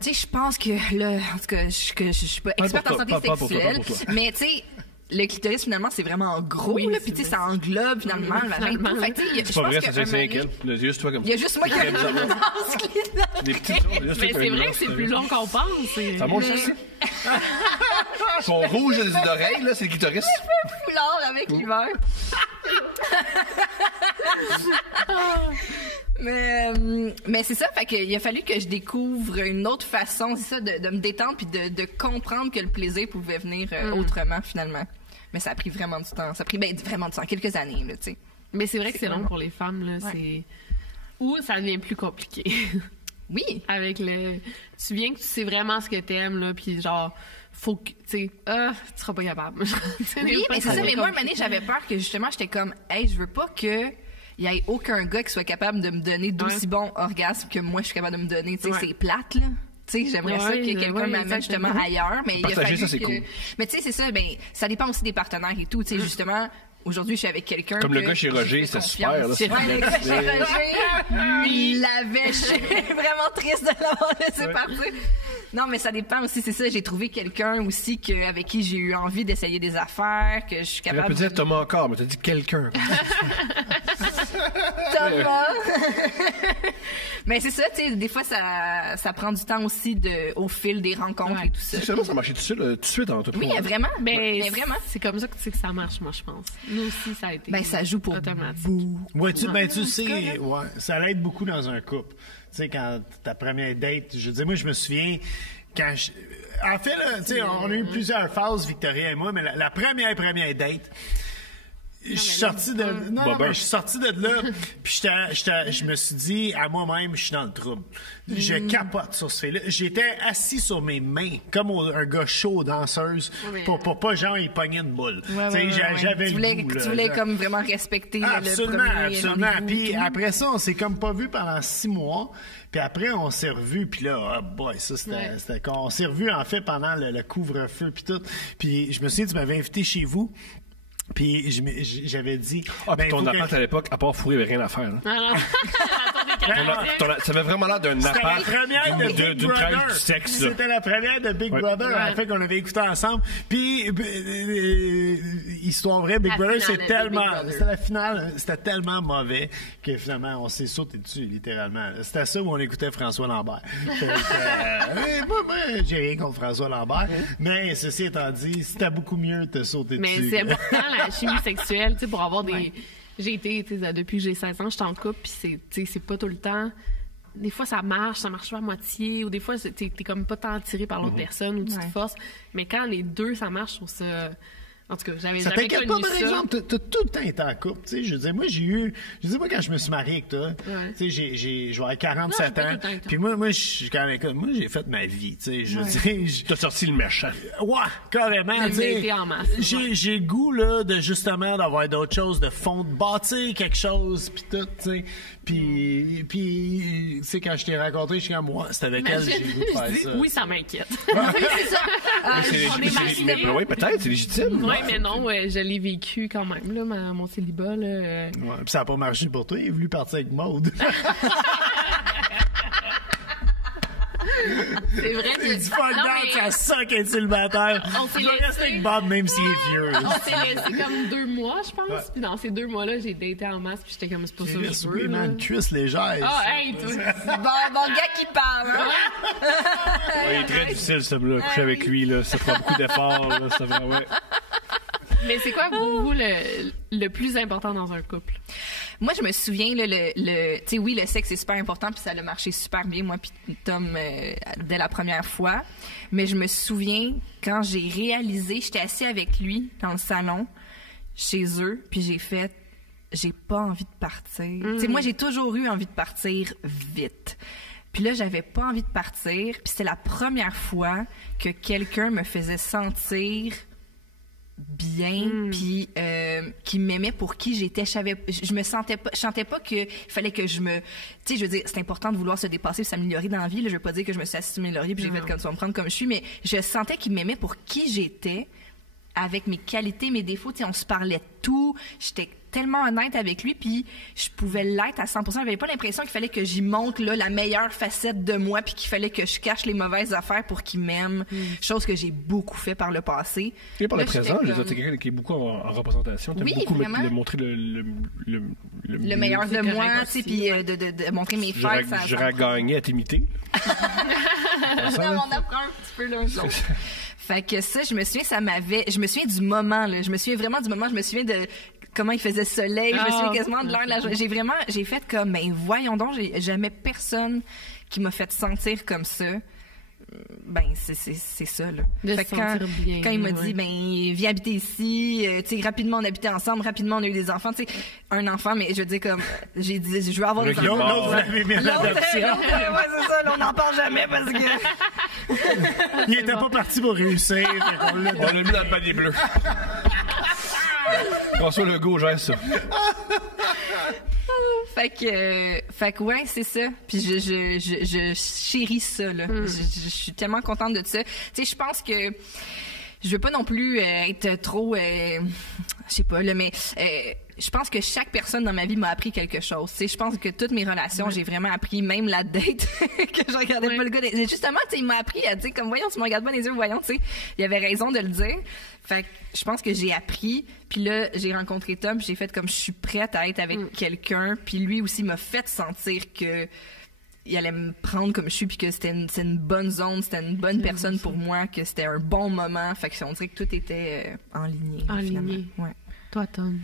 Tu sais, je pense que là, en tout cas, je suis pas experte en santé sexuelle, mais tu sais, le clitoris, finalement, c'est vraiment gros, Oui, là, c'est puis tu sais, vrai. ça englobe, finalement, le vagin. finalement. Fait que, tu sais, C'est pas vrai, ça c'est qu'un qu'elle. Il y a juste toi comme il y a juste moi qui ai bizarre. dans ce clitoris. Des petites choses. Mais c'est vrai que c'est plus long qu'on pense. Ça monte aussi. Ils sont rouges les oreilles, là, c'est le clitoris. Foulard avec l'hiver. Mais c'est ça, fait qu'il a fallu que je découvre une autre façon, c'est ça, de me détendre puis de comprendre que le plaisir pouvait venir autrement, finalement. Mais ça a pris vraiment du temps. Ça a pris vraiment du temps, quelques années, là, tu sais. Mais c'est vrai que c'est long pour les femmes, là. Ouais. C'est... Ou ça devient plus compliqué. Oui. Avec le... Tu viens que tu sais vraiment ce que t'aimes, là, puis genre, faut que, tu sais, tu seras pas capable. Oui, mais c'est ça, mais moi, un moment donné, j'avais peur que, justement, j'étais comme, hey, je veux pas que il y ait aucun gars qui soit capable de me donner d'aussi bons orgasmes que moi, je suis capable de me donner. Tu sais, c'est plate, là. Tu sais, j'aimerais ça que quelqu'un m'amène justement ailleurs, mais il a Partager fallu ça, c'est que... cool. Mais tu sais, c'est ça, ben, ça dépend aussi des partenaires et tout. Tu sais, justement, aujourd'hui, je suis avec quelqu'un Comme le que gars chez j'ai Roger, fait c'est confiance. super, là, c'est Ouais, le gars chez Roger, lui, il l'avait. Je suis vraiment triste de l'avoir laissé partir. Non, mais ça dépend aussi, c'est ça. J'ai trouvé quelqu'un aussi avec qui j'ai eu envie d'essayer des affaires, que je suis Tu capable peux dire Thomas encore, mais t'as dit quelqu'un. Thomas. Mais c'est ça, tu sais, des fois, ça prend du temps aussi au fil des rencontres et tout ça. Seulement, ça marchait tout de suite en tout Oui, vraiment. Mais vraiment. c'est comme ça que tu sais que ça marche, moi, je pense. Nous aussi, ça a été Ben, ça joue pour automatique. vous. Ouais, tu sais, ouais, ça l'aide beaucoup dans un couple. Tu sais, quand ta première date, je veux dire, moi, je me souviens, en fait, là, tu sais, on a eu plusieurs phases, Victoria et moi, mais la première date, je suis sorti de là, puis je me suis dit à moi-même, je suis dans le trouble. Je capote sur ce fait-là. J'étais assis sur mes mains, comme un gars chaud danseuse, pour pas genre il pognait une boule. J'avais Tu voulais comme vraiment respecter absolument, le premier absolument. rendez-vous, Puis tout. après ça, on s'est comme pas vu pendant 6 mois. Puis après, on s'est revus. Puis là, oh boy, ça, c'était quand on s'est revus, en fait, pendant le couvre-feu, puis tout. Puis je me souviens, tu m'avais invité chez vous. Puis j'avais dit... Ah, puis ton appart à l'époque, à part fourrer, il n'y avait rien à faire. Là. Ça avait vraiment l'air d'un appart C'était la première de Big d'une travail Brother. du sexe. C'était la première de Big Brother, en fait, qu'on avait écouté ensemble. Puis, histoire vraie, Big Brother, c'est tellement... C'était la finale, c'était tellement mauvais que finalement, on s'est sauté dessus, littéralement. C'était ça où on écoutait François Lambert. Moi, j'ai rien contre François Lambert, mais ceci étant dit, c'était beaucoup mieux de te sauter dessus. Mais c'est important, la chimie sexuelle, tu sais, pour avoir des... J'ai été, tu sais, depuis que j'ai 16 ans, je suis en couple, puis c'est pas tout le temps... Des fois, ça marche pas à moitié, ou des fois, t'es comme pas tant attiré par l'autre personne, ou tu te forces. Mais quand les deux, ça marche, je trouve ça... En tout cas, j'avais ça jamais t'inquiète connu pas, par ça. exemple, t'as tout le temps été en couple, tu sais, je veux dire, moi, moi, quand je me suis marié avec toi, tu sais, j'ai 47 Non, ans, pas tout le temps. puis moi, je suis quand même, moi, j'ai fait ma vie, tu sais, je veux dire, T'as sorti le méchant. ouais, carrément, tu sais, été en masse, j'ai le goût, là, de justement, d'avoir d'autres choses, de fond, de bâtir quelque chose, puis tout, tu sais, puis, tu sais, quand je t'ai rencontré, je suis comme, moi, c'était avec elle, j'ai le goût de faire ça. Oui, ça m'inquiète. Oui, c'est ça. On est mariés. Oui, peut-être, c'est légitime. Oui, mais non, je l'ai vécu quand même, là, mon célibat. Là, Ouais, puis ça n'a pas marché pour toi, il a voulu partir avec Maude. C'est vrai Il dit fuck Non, that, mais- ça sent qu'être célibataire. On s'est Je vais rester avec Bob même s'il est vieux. On s'est laissé comme 2 mois, je pense. Puis dans ces 2 mois-là, j'ai daté en masse, puis j'étais comme, c'est pas ça que je veux. Oui, là. man, cuisse légère. Ah, hey, toi! Bon gars qui parle, hein? Ouais, il est très difficile, ça, là, coucher avec lui, là. Ça prend beaucoup d'efforts, là. Ça va, ouais. Mais c'est quoi pour vous le plus important dans un couple? Moi, je me souviens, là, tu sais, oui, le sexe, c'est super important, puis ça a marché super bien, moi puis Tom, dès la première fois. Mais je me souviens, quand j'ai réalisé, j'étais assis avec lui dans le salon, chez eux, puis j'ai pas envie de partir. Tu sais, moi, j'ai toujours eu envie de partir vite. Puis là, j'avais pas envie de partir, puis c'était la première fois que quelqu'un me faisait sentir bien, puis qui m'aimait pour qui j'étais. Je me sentais pas, je sentais pas que il fallait que je me, tu sais, je veux dire, c'est important de vouloir se dépasser, s'améliorer dans la vie. Là, je veux pas dire que je me suis améliorée puis j'ai fait comme tu vas me prendre comme je suis, mais je sentais qu'il m'aimait pour qui j'étais, avec mes qualités, mes défauts. Tu sais, on se parlait de tout. J'étais tellement honnête avec lui, puis je pouvais l'être à 100%. J'avais pas l'impression qu'il fallait que j'y montre là, la meilleure facette de moi, puis qu'il fallait que je cache les mauvaises affaires pour qu'il m'aime. Chose que j'ai beaucoup fait par le passé. Et par Là, le présent, j'étais je veux dire, comme- t'es quelqu'un qui est beaucoup en représentation. T'aimes Oui, beaucoup vraiment. montrer le meilleur de C'est moi, correct tu sais, aussi, puis ouais. de montrer mes failles. J'aurais gagné à t'imiter. On apprend un petit peu l'un de l'autre. Fait que ça, je me souviens du moment, là. Je me souviens vraiment du moment. Je me souviens de comment il faisait soleil. Je me souviens quasiment de l'heure de la journée. J'ai fait comme, ben, voyons donc, j'ai jamais personne qui m'a fait sentir comme ça. Ben, c'est ça, là. De Fait se que sentir bien, quand il m'a ouais. dit, ben, viens habiter ici, tu sais, rapidement on habitait ensemble, rapidement on a eu des enfants, tu sais, un enfant, mais je veux dire, comme, j'ai dit, je veux avoir des enfants. L'autre, vous l'avez mis en L'autre, adoption. ouais, c'est ça, là, on n'en parle jamais parce que. Il était pas parti pour réussir. Fait qu'on l'a On l'a mis dans le panier bleu. François Legault gère ça. Fait que ouais, c'est ça. Puis je chéris ça, là. Je suis tellement contente de ça. Tu sais, je pense que je veux pas non plus être trop, je sais pas, là, mais je pense que chaque personne dans ma vie m'a appris quelque chose. Tu sais, je pense que toutes mes relations, j'ai vraiment appris, même la date, que je regardais pas le gars. Justement, tu sais, il m'a appris à dire, comme, voyons, tu me regardes pas dans les yeux, voyons, tu sais. Il avait raison de le dire. Fait que je pense que j'ai appris. Puis là, j'ai rencontré Tom, puis j'ai fait comme, je suis prête à être avec quelqu'un. Puis lui aussi m'a fait sentir que il allait me prendre comme je suis, puis que c'était une bonne zone, c'était une bonne personne pour moi, que c'était un bon moment. Fait que on dirait que tout était en ligne. Enligné. Ouais. Toi, Tom.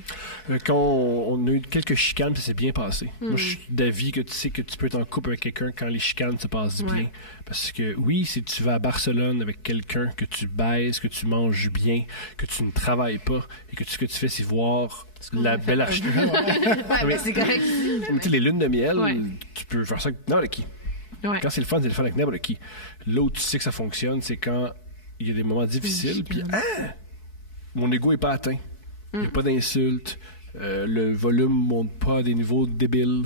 Quand on a eu quelques chicanes, ça s'est bien passé. Moi, je suis d'avis que tu sais que tu peux être en couple avec quelqu'un quand les chicanes se passent bien. Parce que oui, si tu vas à Barcelone avec quelqu'un que tu baises, que tu manges bien, que tu ne travailles pas et que ce que tu fais, c'est voir la belle architecture. Ouais, mais c'est correct. Tu sais, les lunes de miel, Ouais. tu peux faire ça avec n'importe qui. Ouais. Quand c'est le fun avec n'importe qui. Là où tu sais que ça fonctionne, c'est quand il y a des moments difficiles, puis mon ego est pas atteint. Il n'y a pas d'insultes. Le volume ne monte pas à des niveaux débiles.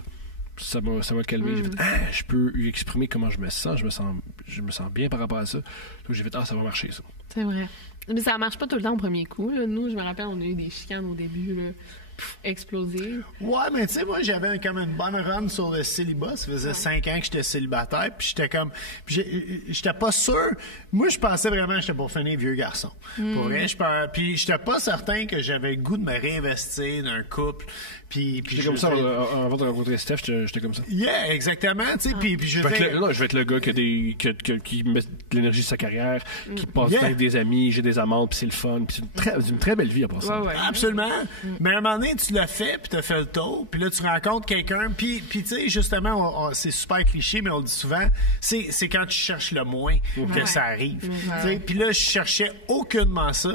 Ça m'a calmé. J'ai fait, je peux lui exprimer comment je me sens. Je me sens bien par rapport à ça. Donc j'ai fait, ça va marcher, ça. C'est vrai. Mais ça marche pas tout le temps au premier coup. Là. Nous, je me rappelle, on a eu des chicanes au début, là, explosées. Ouais, mais tu sais, moi, j'avais comme une bonne run sur le célibat. Ça faisait 5 ans que j'étais célibataire. Puis j'étais comme. J'étais pas sûr. Moi, je pensais vraiment que j'étais pour finir vieux garçon. Pour vrai. Puis j'étais pas certain que j'avais le goût de me réinvestir dans un couple. Puis J'étais comme ça avant de rencontrer Steph, j'étais comme ça. Yeah, exactement. Tu sais, puis je Je vais vais. être le gars qui met de l'énergie sur sa carrière, qui passe avec des amis, j'ai des amantes, puis c'est le fun, puis c'est une très belle vie à part ça. Ouais. Absolument. Mais à un moment donné, tu l'as fait, puis t'as fait le tour, puis là, tu rencontres quelqu'un, puis tu sais, justement, c'est super cliché, mais on le dit souvent, c'est quand tu cherches le moins que ça arrive. Tu sais, puis là, je cherchais aucunement ça.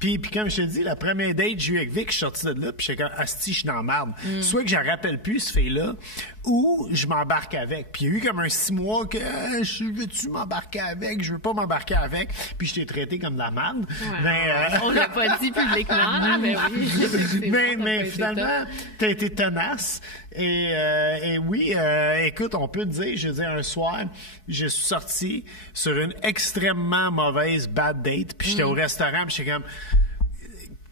Puis comme je te dis, la première date que j'ai eu avec Vic, je suis sorti de là, puis j'étais comme, asti, je suis dans la merde. Soit que je rappelle plus ce fait-là, ou je m'embarque avec. Puis il y a eu comme un 6 mois que je veux-tu m'embarquer avec, je veux pas m'embarquer avec, puis je t'ai traité comme de la merde. Ouais. Mais, On l'a pas dit publiquement, là, mais oui. mais finalement, t'as été tenace. Et oui, écoute, on peut te dire, je veux dire, un soir, je suis sorti sur une extrêmement mauvaise bad date, puis j'étais au restaurant, puis j'étais comme...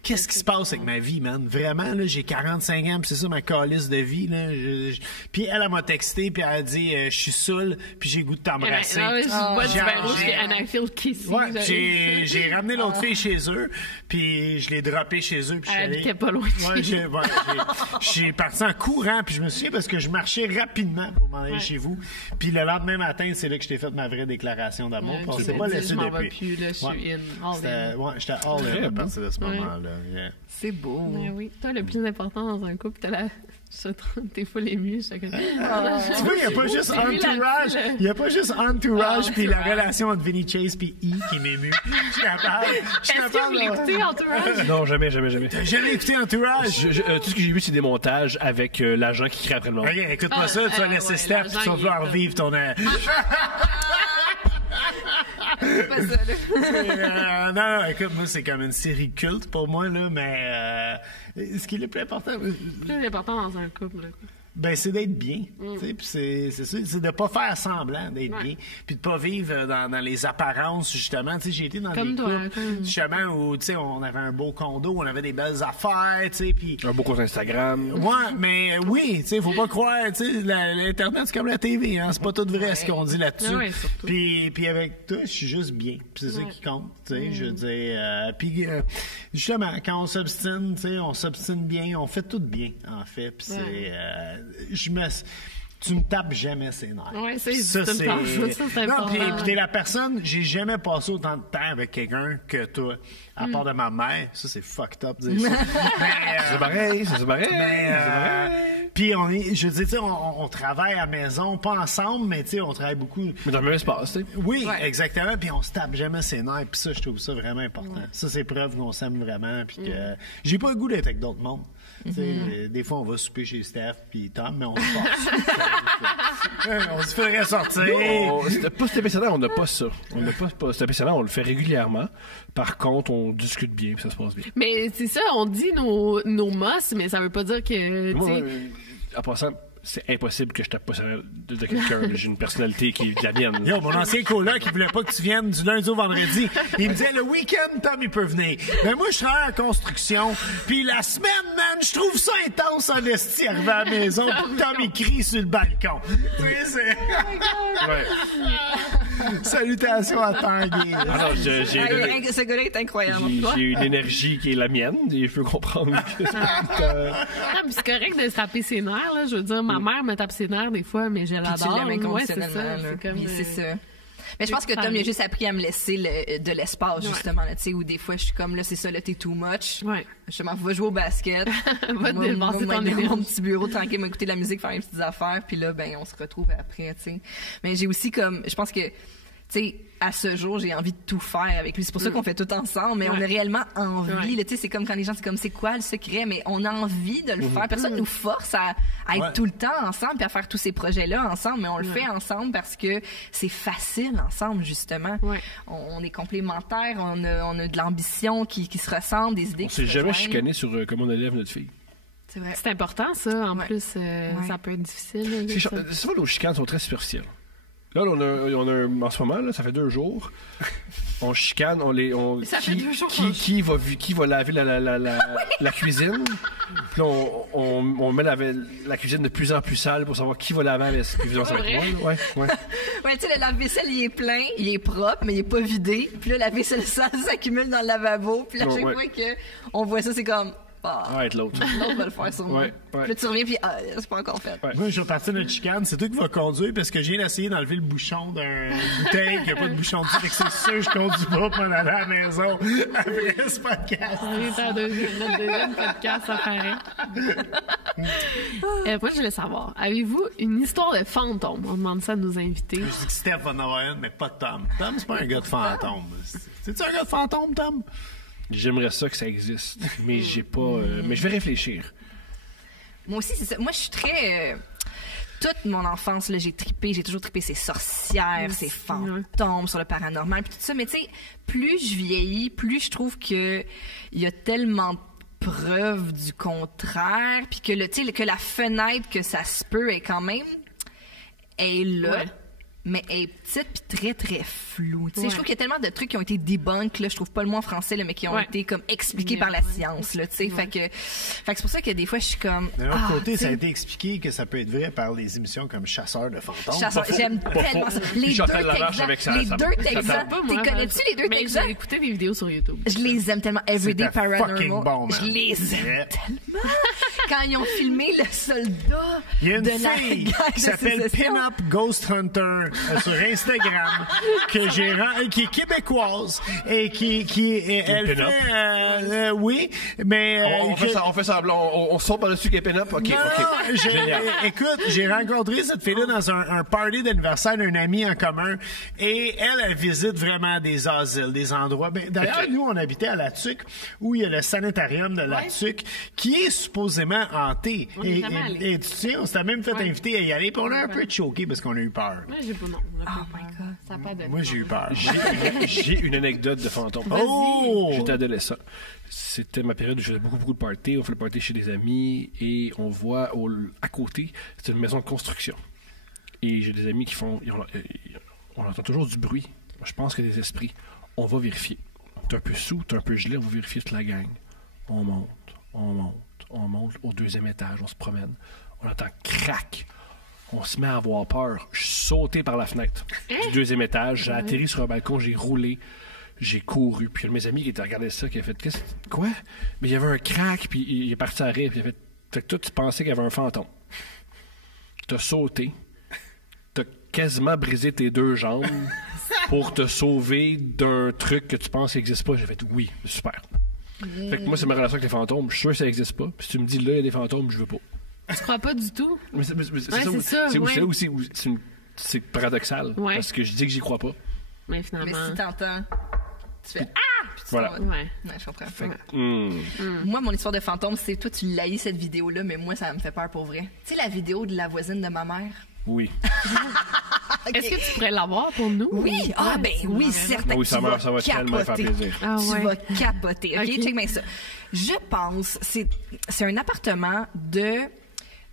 Qu'est-ce qui se passe avec ma vie, man? Vraiment, là, j'ai 45 ans, puis c'est ça ma calice de vie, là. Puis elle m'a texté, puis elle a dit, je suis saoule, puis j'ai le goût de t'embrasser. Je bois du Genre, vin rouge et Anna-Phil Kissy. Ouais, j'ai ramené l'autre fille chez eux, puis je l'ai droppé chez eux, puis je suis Elle allé... habitait pas loin de chez j'ai parti en courant, puis je me souviens parce que je marchais rapidement pour m'en aller chez vous. Puis le lendemain matin, c'est là que je t'ai fait ma vraie déclaration d'amour. Puis on s'est pas laissé je m'en vais depuis. plus, là, je suis in. All in. Ouais, j'étais all in à partir de ce moment-là. Yeah. C'est beau. Mais oui. Toi, le plus important dans un couple, t'es full ému. Tu vois, il n'y a pas juste C'est lui entourage. là-dessus, là. Il n'y a pas juste entourage, puis la Entourage. relation entre Vinny Chase puis E qui m'émue. Je suis capable. Je suis Est-ce que vous capable. l'écoutez, Entourage? Non, jamais. T'as jamais écouté Entourage? Tout ce que j'ai vu, c'est des montages avec l'agent qui crie après le monde. Ok, écoute-moi ça, tu vas laisser ouais, Steph, puis tu vas l'argent, vouloir il est vivre ton... C'est pas ça, là. non, écoute, moi, c'est comme une série culte pour moi, là, mais ce qui est le plus important... Le plus important dans un couple, là. Ben, c'est d'être bien. Puis c'est ça, c'est de pas faire semblant d'être bien. Puis de pas vivre dans les apparences, justement. T'sais, j'ai été dans comme des couples, justement, où on avait un beau condo, on avait des belles affaires, puis... Un beau compte Instagram. Ouais, mais oui, faut pas croire, l'Internet, c'est comme la TV, hein, c'est pas tout vrai ce qu'on dit là-dessus. Ouais, puis avec toi, je suis juste bien. Puis c'est ça qui compte, je veux dire. Puis justement, quand on s'obstine, on s'obstine bien, on fait tout bien, en fait. Puis c'est... tu me tapes jamais ses nerfs. Oui, c'est important. Non, puis t'es la personne, j'ai jamais passé autant de temps avec quelqu'un que toi. À part de ma mère, ça c'est fucked up de dire ça. C'est pareil. Puis je veux dire, on travaille à la maison, pas ensemble, mais on travaille beaucoup. Mais dans le même espace, tu sais. Oui, exactement. Puis on se tape jamais ses nerfs. Puis ça, je trouve ça vraiment important. Ouais. Ça, c'est preuve qu'on s'aime vraiment. Puis que j'ai pas le goût d'être avec d'autres mondes. Des fois, on va souper chez Steph puis Tom, mais on se passe. On se ferait sortir. Pas cet épisode-là, on n'a pas ça. On n'a pas cet épisode-là, on le fait régulièrement. Par contre, on discute bien puis ça se passe bien. Mais c'est ça, on dit nos mosses, mais ça veut pas dire que... Moi, en passant... C'est impossible que je tape pas de quelqu'un. J'ai une personnalité qui est la mienne. Yo, mon ancien coloc, il voulait pas que tu viennes du lundi au vendredi. Il me disait, le week-end, Tom, il peut venir. Mais moi, je travaille en construction. Puis la semaine, man, je trouve ça intense en esti, arrivé à la maison. Puis Tom, il crie sur le balcon. Tu sais, c'est... Salutations à Tanguy. Ce gars-là est incroyable. J'ai une énergie qui est la mienne. Et je peux comprendre que c'est correct de se taper ses nerfs, là. Je veux dire, ma mère me tape ses nerfs des fois, mais je l'adore. C'est ça. Mais je pense que Tom, il a juste appris à me laisser de l'espace, justement, là, tu sais, où des fois, je suis comme, là, c'est ça, là, t'es too much. Justement, va jouer au basket. Va te dépenser ton énergie. Mon petit bureau, tranquille, m'écouter de la musique, faire mes petites affaires, puis là, ben, on se retrouve après, tu sais. Mais j'ai aussi comme, je pense que, tu sais, à ce jour, j'ai envie de tout faire avec lui. C'est pour ça qu'on fait tout ensemble, mais on a réellement envie. Tu sais, c'est comme quand les gens, c'est comme, c'est quoi le secret? Mais on a envie de le faire. Personne nous force à être tout le temps ensemble puis à faire tous ces projets-là ensemble, mais on le fait ensemble parce que c'est facile ensemble, justement. On est complémentaires, on a de l'ambition qui se ressemble, des idées qui se rejoignent. On s'est jamais chicané sur comment on élève notre fille. C'est vrai. C'est important, ça. En plus, ça peut être difficile. Souvent, nos chicanes sont très superficielles. Là, on a en ce moment, là, ça fait 2 jours. On chicane, ça fait 2 jours. Qui va laver la cuisine? Puis là, on met la cuisine de plus en plus sale pour savoir qui va laver avec moi. Ouais, tu sais, le lave-vaisselle, il est plein, il est propre, mais il est pas vidé. Puis là, la vaisselle sale s'accumule dans le lavabo. Puis là, à chaque fois qu'on voit ça, c'est comme... l'autre va le faire sur moi. Puis là, tu reviens, puis c'est pas encore fait. Moi, je vais partir de notre chicane. C'est toi qui vas conduire parce que j'ai essayé d'enlever le bouchon d'une bouteille qui n'a pas de bouchon dessus. Fait que c'est sûr que je conduis pas pour aller à la maison après ce podcast. Notre deuxième podcast, ça paraît. Moi, je voulais savoir, avez-vous une histoire de fantôme? On demande ça à nos invités. Je dis que Steph va en avoir une, mais pas Tom. Tom, c'est pas un gars de fantôme. C'est-tu un gars de fantôme, Tom? J'aimerais ça que ça existe, mais j'ai pas. Mais je vais réfléchir. Moi aussi, c'est ça. Moi, je suis très. Toute mon enfance, là, j'ai toujours trippé ces sorcières, ces fantômes, sur le paranormal, puis tout ça. Mais tu sais, plus je vieillis, plus je trouve que il y a tellement de preuves du contraire, puis que que la fenêtre que ça se peut est quand même est là. Mais elle est petite puis très, très floue. Je trouve qu'il y a tellement de trucs qui ont été debunked, là, je trouve pas le mot en français, là, mais qui ont été comme expliqués par la science. Là, fait que c'est pour ça que des fois, je suis comme... D'un autre côté, ça a été expliqué que ça peut être vrai par les émissions comme Chasseurs de fantômes. J'aime tellement ça. Les deux Texans. Connais-tu les deux Texans? J'ai écouté des vidéos sur YouTube. Je les aime tellement. Everyday Paranormal. Bon, je les aime tellement. Quand ils ont filmé le soldat il y a une fille qui s'appelle Pin-Up Ghost Hunter sur Instagram qui est québécoise et elle fait oui, mais on fait semblant, on saute par-dessus qu'elle est pin-up. OK. Écoute, j'ai rencontré cette fille-là dans un party d'anniversaire d'un ami en commun et elle visite vraiment des asiles, des endroits. D'ailleurs, nous, on habitait à La Tuque où il y a le sanitarium de La Tuque qui est supposément hanté. Et tu sais, on s'était même fait inviter à y aller puis on a un peu choqué parce qu'on a eu peur. J'ai pas Non, on a pas Oh eu my peur. God. Ça a pas donné. Moi, j'ai eu peur. J'ai une anecdote de fantôme. Oh! J'étais adolescent. C'était ma période où je faisais beaucoup de parties. On fait le party chez des amis et on voit à côté, c'est une maison de construction. Et j'ai des amis qui font... On entend toujours du bruit. Je pense que des esprits. On va vérifier. T'es un peu sous, t'es un peu gelé, on va vérifier toute la gang. On monte au 2e étage, on se promène. On entend crac. On se met à avoir peur. Je suis sauté par la fenêtre du 2e étage. J'ai atterri sur un balcon, j'ai roulé, j'ai couru. Puis mes amis qui étaient regardés ça, qui a fait quoi? Mais il y avait un crack, puis il est parti à rire, puis il a fait. Fait que toi, tu pensais qu'il y avait un fantôme. T'as sauté, t'as quasiment brisé tes 2 jambes pour te sauver d'un truc que tu penses qui n'existe pas. J'ai fait oui, super. Fait que moi, c'est ma relation avec les fantômes. Je suis sûr que ça n'existe pas. Puis si tu me dis là, il y a des fantômes, je veux pas. Tu crois pas du tout? Mais c'est c'est paradoxal. Ouais. Parce que je dis que j'y crois pas. Mais finalement. Mais si t'entends, tu fais ah! Puis tu Voilà. t'en vas. Ouais. Ouais, je comprends. Ouais. Moi, mon histoire de fantôme, c'est toi, tu l'haïs cette vidéo-là, mais moi, ça me fait peur pour vrai. Tu sais, la vidéo de la voisine de ma mère? Oui. Okay. Est-ce que tu pourrais l'avoir pour nous? Oui, ah ben tu oui, m'aurais- certain. Oui, ça va tellement faire capoter. plaisir. Ah Tu ouais. vas capoter. OK, Ok. check bien ça. Je pense, c'est un appartement de...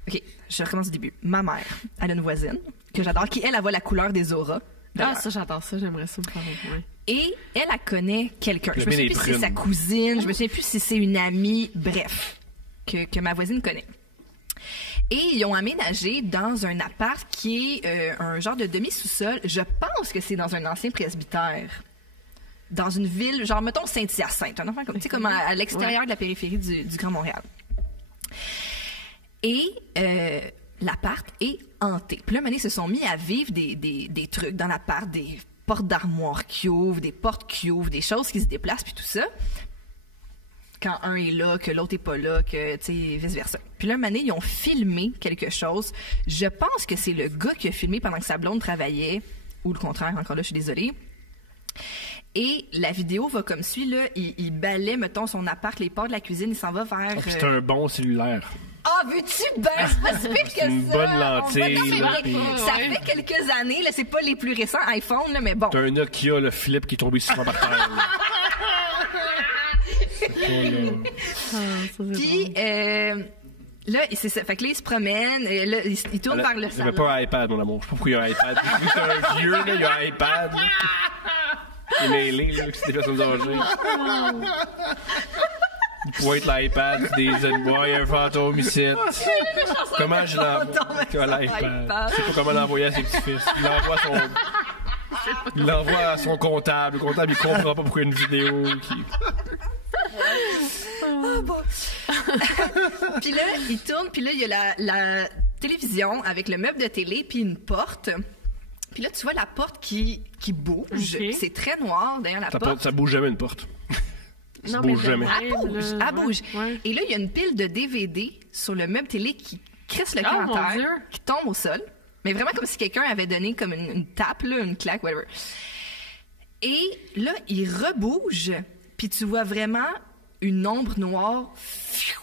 OK, je recommence du début. Ma mère, elle a une voisine que j'adore, qui, elle voit la couleur des auras. Ah, d'ailleurs. ça, j'adore ça. J'aimerais ça me faire avec moi. Et elle connaît quelqu'un. Je me mine souviens est plus si c'est brune. sa cousine, je me souviens plus si c'est une amie, bref, que ma voisine connaît. Et ils ont aménagé dans un appart qui est un genre de demi-sous-sol. Je pense que c'est dans un ancien presbytère. Dans une ville, genre, mettons Saint-Hyacinthe. Un enfant comme, tu sais, comme à l'extérieur de la périphérie du Grand Montréal. Et l'appart est hanté. Puis là, un moment donné, ils se sont mis à vivre des trucs dans l'appart, des portes d'armoire qui ouvrent, des portes qui ouvrent, des choses qui se déplacent, puis tout ça. Quand un est là, que l'autre est pas là, que, tu sais, vice-versa. Puis là, un moment donné, ils ont filmé quelque chose. Je pense que c'est le gars qui a filmé pendant que sa blonde travaillait, ou le contraire, encore là, je suis désolée. Et la vidéo va comme suit, là. Il balaie, mettons, son appart, les portes de la cuisine, il s'en va vers... Puis c'est un bon cellulaire. Ah, veux-tu? Ben, c'est pas si pire que ça. une bonne lentille, Non, mais là, mec, puis- ça fait quelques années, là. C'est pas les plus récents iPhone, là, mais bon. T'as un Nokia, le flip qui est tombé souvent par terre. C'est pas, là. Ah, ça, c'est Puis, drôle. là, c'est ça. Fait que là, il se promène, et là, il tourne vers le Il n'y salon. avait pas un iPad, mon amour. Je sais pas pourquoi il y a un iPad. Vu que c'est un vieux, là, il y a un iPad. Là. Il est mêlé, là, que c'est des personnes âgées. Il pointe l'iPad, des envois, il y a un fantôme ici. Comment je l'envoie? L'iPad. Je sais pas comment l'envoyer à ses petits-fils. Il l'envoie à son comptable. Le comptable, il comprend pas pourquoi il y a une vidéo qui... Ah, bon. Puis là, il tourne, puis là, il y a la télévision avec le meuble de télé, puis une porte. Puis là, tu vois la porte qui bouge. Ok. C'est très noir, derrière la porte. Ça bouge jamais, une porte. Ça Non, bouge mais jamais. Elle bouge, là, elle bouge. ouais. Et là, il y a une pile de DVD sur le meuble télé qui crisse le Oh, cœur mon en Dieu. terre, qui tombe au sol. Mais vraiment comme si quelqu'un avait donné comme une tape, là, une claque, whatever. Et là, il rebouge, puis tu vois vraiment une ombre noire pfiou,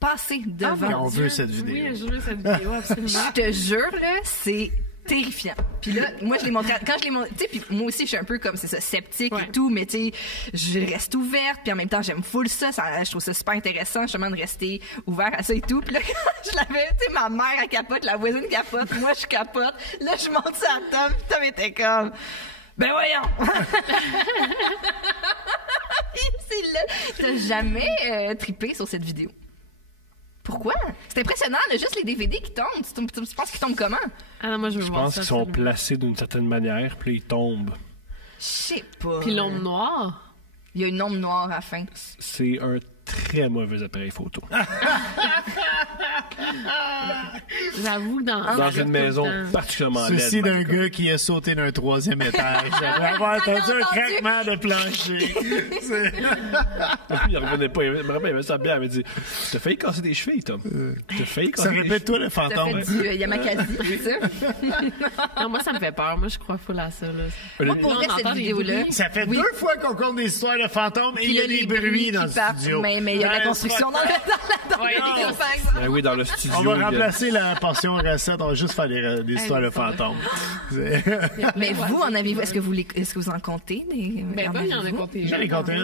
passer devant. On veut cette vidéo. Oui, je veux cette vidéo, absolument. Je te jure, là, c'est terrifiant. Puis là, moi, je l'ai montré. Quand je l'ai montré, tu sais, puis moi aussi, je suis un peu comme, c'est ça, sceptique Ouais. et tout, mais tu sais, je reste ouverte, puis en même temps, j'aime full ça, je trouve ça super intéressant, justement, de rester ouvert à ça et tout. Puis là, quand je l'avais, tu sais, ma mère, elle capote, la voisine capote, moi, je capote. Là, je monte ça à Tom, puis Tom était comme, ben voyons! C'est là. T'as jamais trippé sur cette vidéo? Pourquoi? C'est impressionnant, là, juste les DVD qui tombent. Tu penses qu'ils tombent comment? Ah non, moi, je veux Je voir pense ça. qu'ils sont absolument. placés d'une certaine manière, puis là, ils tombent. Je sais pas. Puis l'ombre noire. Il y a une ombre noire à la fin. C'est un très mauvais appareil photo. J'avoue, Dans une maison particulièrement laide. Ceci d'un gars qui a sauté d'un 3e étage. Après avoir entendu un craquement de plancher. Il revenait pas. Je me rappelle, il avait ça bien. Il avait dit t'as failli casser des chevilles, Tom. T'as failli Ça casser des répète-toi le T'as fantôme. fait du Yamakasi, c'est ça? Non, moi, ça me fait peur. Moi, je crois full à ça. Là. Moi, pour Là, vrai, on cette entend des vidéo-là... bruits. Ça fait Oui. 2 fois qu'on compte des histoires de fantômes et Puis il y a là, des les bruits dans qui le partent. studio. Mais il y a la Ouais, construction dans le Ouais, par exemple. Ben oui, dans le studio. On va remplacer la portion recette, on va juste faire des histoires de fantômes. Mais vous, en avez-vous? Est-ce que vous en comptez? Ben, toi, il y en a compté. J'ai les contenus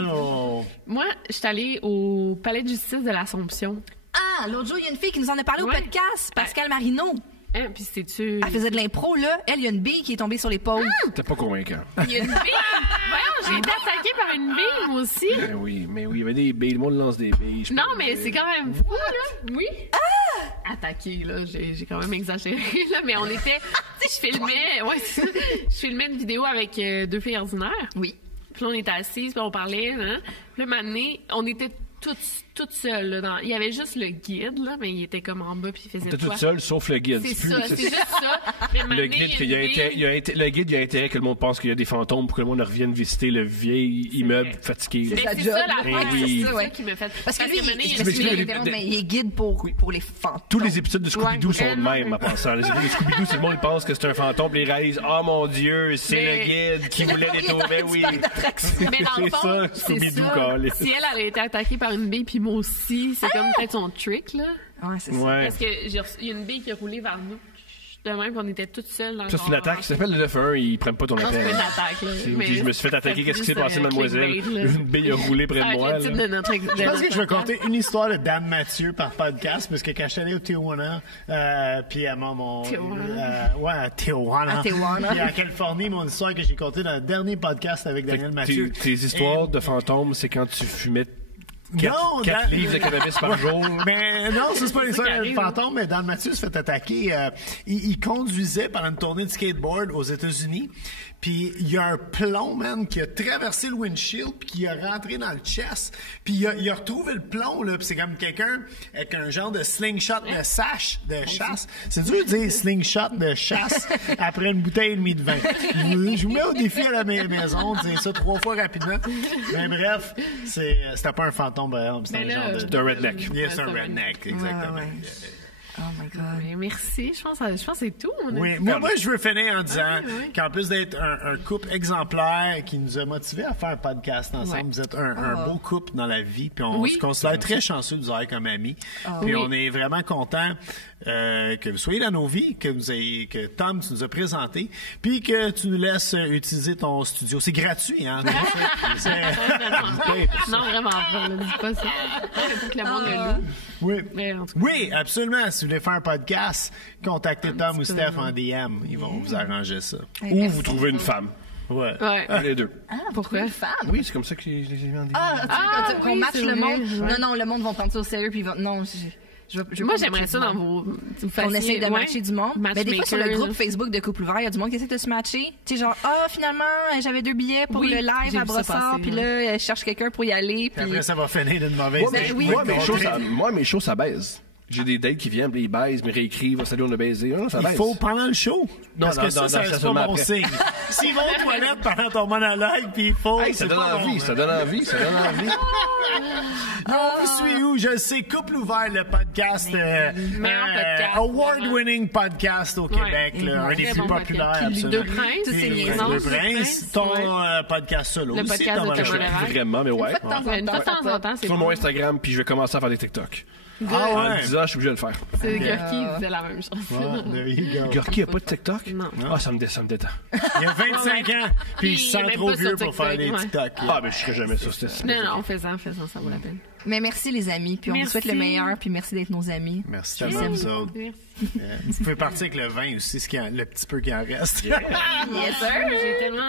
Moi, je suis allée au palais de justice de l'Assomption. Ah, l'autre jour, il y a une fille qui nous en a parlé au Ouais. podcast, Pascal Marino. Hein, puis c'est-tu... Elle faisait de l'impro, là. Elle, il y a une bille qui est tombée sur l'épaule. T'es pas convaincant. Il y a une bille! Voyons, j'ai été attaquée par une bille, moi aussi. Mais oui, il y avait des billes. Le monde lance des billes. Non, mais c'est quand même fou, là. Oui. Attaqué, là. J'ai quand même exagéré, là. Mais on était... Tu sais, je filmais une vidéo avec 2 filles ordinaires. Oui. Puis là, on était assises, puis on parlait, hein. Puis là, maintenant, on était toute seule, là. Il y avait juste le guide, là, mais il était comme en bas, puis il faisait T'es quoi. toute seule, sauf le guide. C'est plus- ça, c'est juste ça. Mais maintenant, Le guide, il y a une bille. le guide, il a intérêt que le monde pense qu'il y a des fantômes pour que le monde revienne visiter le vieil immeuble vrai. fatigué. Mais sa c'est job, ça là. l'affaire, Oui. c'est C'est ça, ouais. ça qui me fait... Parce que lui, maintenant, je il y a me une suis bille. l'interrompre, mais il est guide pour les fantômes. Tous les épisodes de Scooby-Doo Ouais. sont de même, en passant. Les épisodes de Scooby-Doo, c'est le monde qui pense que c'est un fantôme, puis ils réalisent, oh mon Dieu, c'est Mais- le guide qui voulait les sauver, oui. Mais dans le C'est fond, ça, c'est Scooby-Doo, ça. calé. Si elle avait été attaquée par une bille, puis moi aussi, c'est comme peut-être son trick, là. Ouais, c'est ça. Ouais. Parce que il y a une bille qui a roulé vers nous. De même, on était toutes seules dans le Ça, c'est une attaque. Ça s'appelle le 911, ils prennent pas ton Non, c'est appel. pas une attaque, là. C'est- Mais je me suis fait attaquer. Qu'est-ce qui s'est passé, mademoiselle? Une bille a roulé près de moi. Je là. Je pense que je vais compter une histoire de Dan Mathieu par podcast, parce que quand je suis allé au Tijuana, puis à à Tijuana. À Tijuana. Puis à Californie, mon histoire que j'ai contée dans le dernier podcast avec Fait Daniel que Mathieu. tes histoires de fantômes, c'est quand tu fumais 4 Dan- livres de cannabis par jour. Mais non, ça, c'est pas l'histoire qui de arrive. fantôme, mais Dan Mathieu se fait attaquer. Il conduisait pendant une tournée de skateboard aux États-Unis. Puis il y a un plomb, man, qui a traversé le windshield, puis qui a rentré dans le chest. Puis il a retrouvé le plomb, là, puis c'est comme quelqu'un avec un genre de slingshot de chasse. C'est dur de dire slingshot de chasse après une bouteille et demie de vin. Je vous mets au défi à la maison de dire ça 3 fois rapidement. Mais bref, c'était pas un fantôme, par exemple. C'était Mais un là, genre de... C'est un redneck. Yes, un redneck, exactement. Ouais. Oh my God. Mais merci, je pense que c'est tout. On a- Oui, moi, je veux finir en disant oui. qu'en plus d'être un couple exemplaire qui nous a motivés à faire un podcast ensemble, Ouais. vous êtes un beau couple dans la vie, puis on Oui. se considère très chanceux de vous avoir comme amis. Puis Oui. on est vraiment content que vous soyez dans nos vies, que Tom, tu nous as présenté, puis que tu nous laisses utiliser ton studio. C'est gratuit, hein? Non, vraiment pas, ne dis pas ça. C'est pour que le monde le loue. Oui. Mais en tout cas, Oui, absolument. Si vous voulez faire un podcast, contactez Tom ou Steph en DM. Ils vont vous arranger ça. Ou vous trouvez une femme. Ouais. ouais. Les deux. Ah, pourquoi une femme? Oui, c'est comme ça que je les ai vendus. Qu'on oui, matche c'est le vrai, monde. ouais. Non, le monde va prendre ça au sérieux, puis ils vont... Non, je veux Moi, pas j'aimerais matcher ça du dans monde. vos... On essaie de matcher du monde. Mais des fois, sur le Matchmaker, groupe Facebook de Couple Ouvert, il y a du monde qui essaie de se matcher. Tu sais, genre, finalement, j'avais 2 billets pour Oui, le live j'ai à vu ça Brossard, passer, puis ouais. là, je cherche quelqu'un pour y aller. Puis Puis après, ça va finir d'une mauvaise Moi, mes shows, ça baise. J'ai des dates qui viennent, puis ils baisent, me réécrivent, salut, on a baisé. Non, ça Il baise. faut pendant le show. Parce que ça, non, c'est ça pas seulement bon après. signe. S'ils vont aux toilettes pendant ton monologue, puis il faut. Hey, ça c'est donne pas envie, bon, ça donne envie, ça donne envie. On vous suit où? Je sais, Couple Ouvert, le podcast, meilleur podcast, award-winning podcast au Québec, là, un des Très plus bon populaires. podcast. Puis absolument. Deux Princes, Tous ces Puis, niaisances. Deux Deux Princes, Princes, ton ouais. podcast solo Le aussi. podcast de Thomas Thomas Leray. Leray. Vraiment, mais ouais. de temps en Une fois de temps en temps, c'est Sur bon. mon Instagram, puis je vais commencer à faire des TikTok. Ah En ouais? 10 ans, je suis obligé de le faire. C'est Gorky qui disait la même chose. Ah, there you go. Gorky a pas de TikTok? Non. Ah, ça me détend. Il y a 25 ans, puis il se Puis il sent est même trop pas sur vieux pour faire TikTok, des ouais. TikTok. Ah, mais je ferai jamais ça, c'était Non, faisant, ça vaut la peine. Mais merci, les amis. Puis on vous Merci. souhaite le meilleur, puis merci d'être nos amis. Merci tellement à vous autres. Merci. Vous pouvez partir avec le vin aussi, le petit peu qui en reste. Yes, sir! J'ai tellement...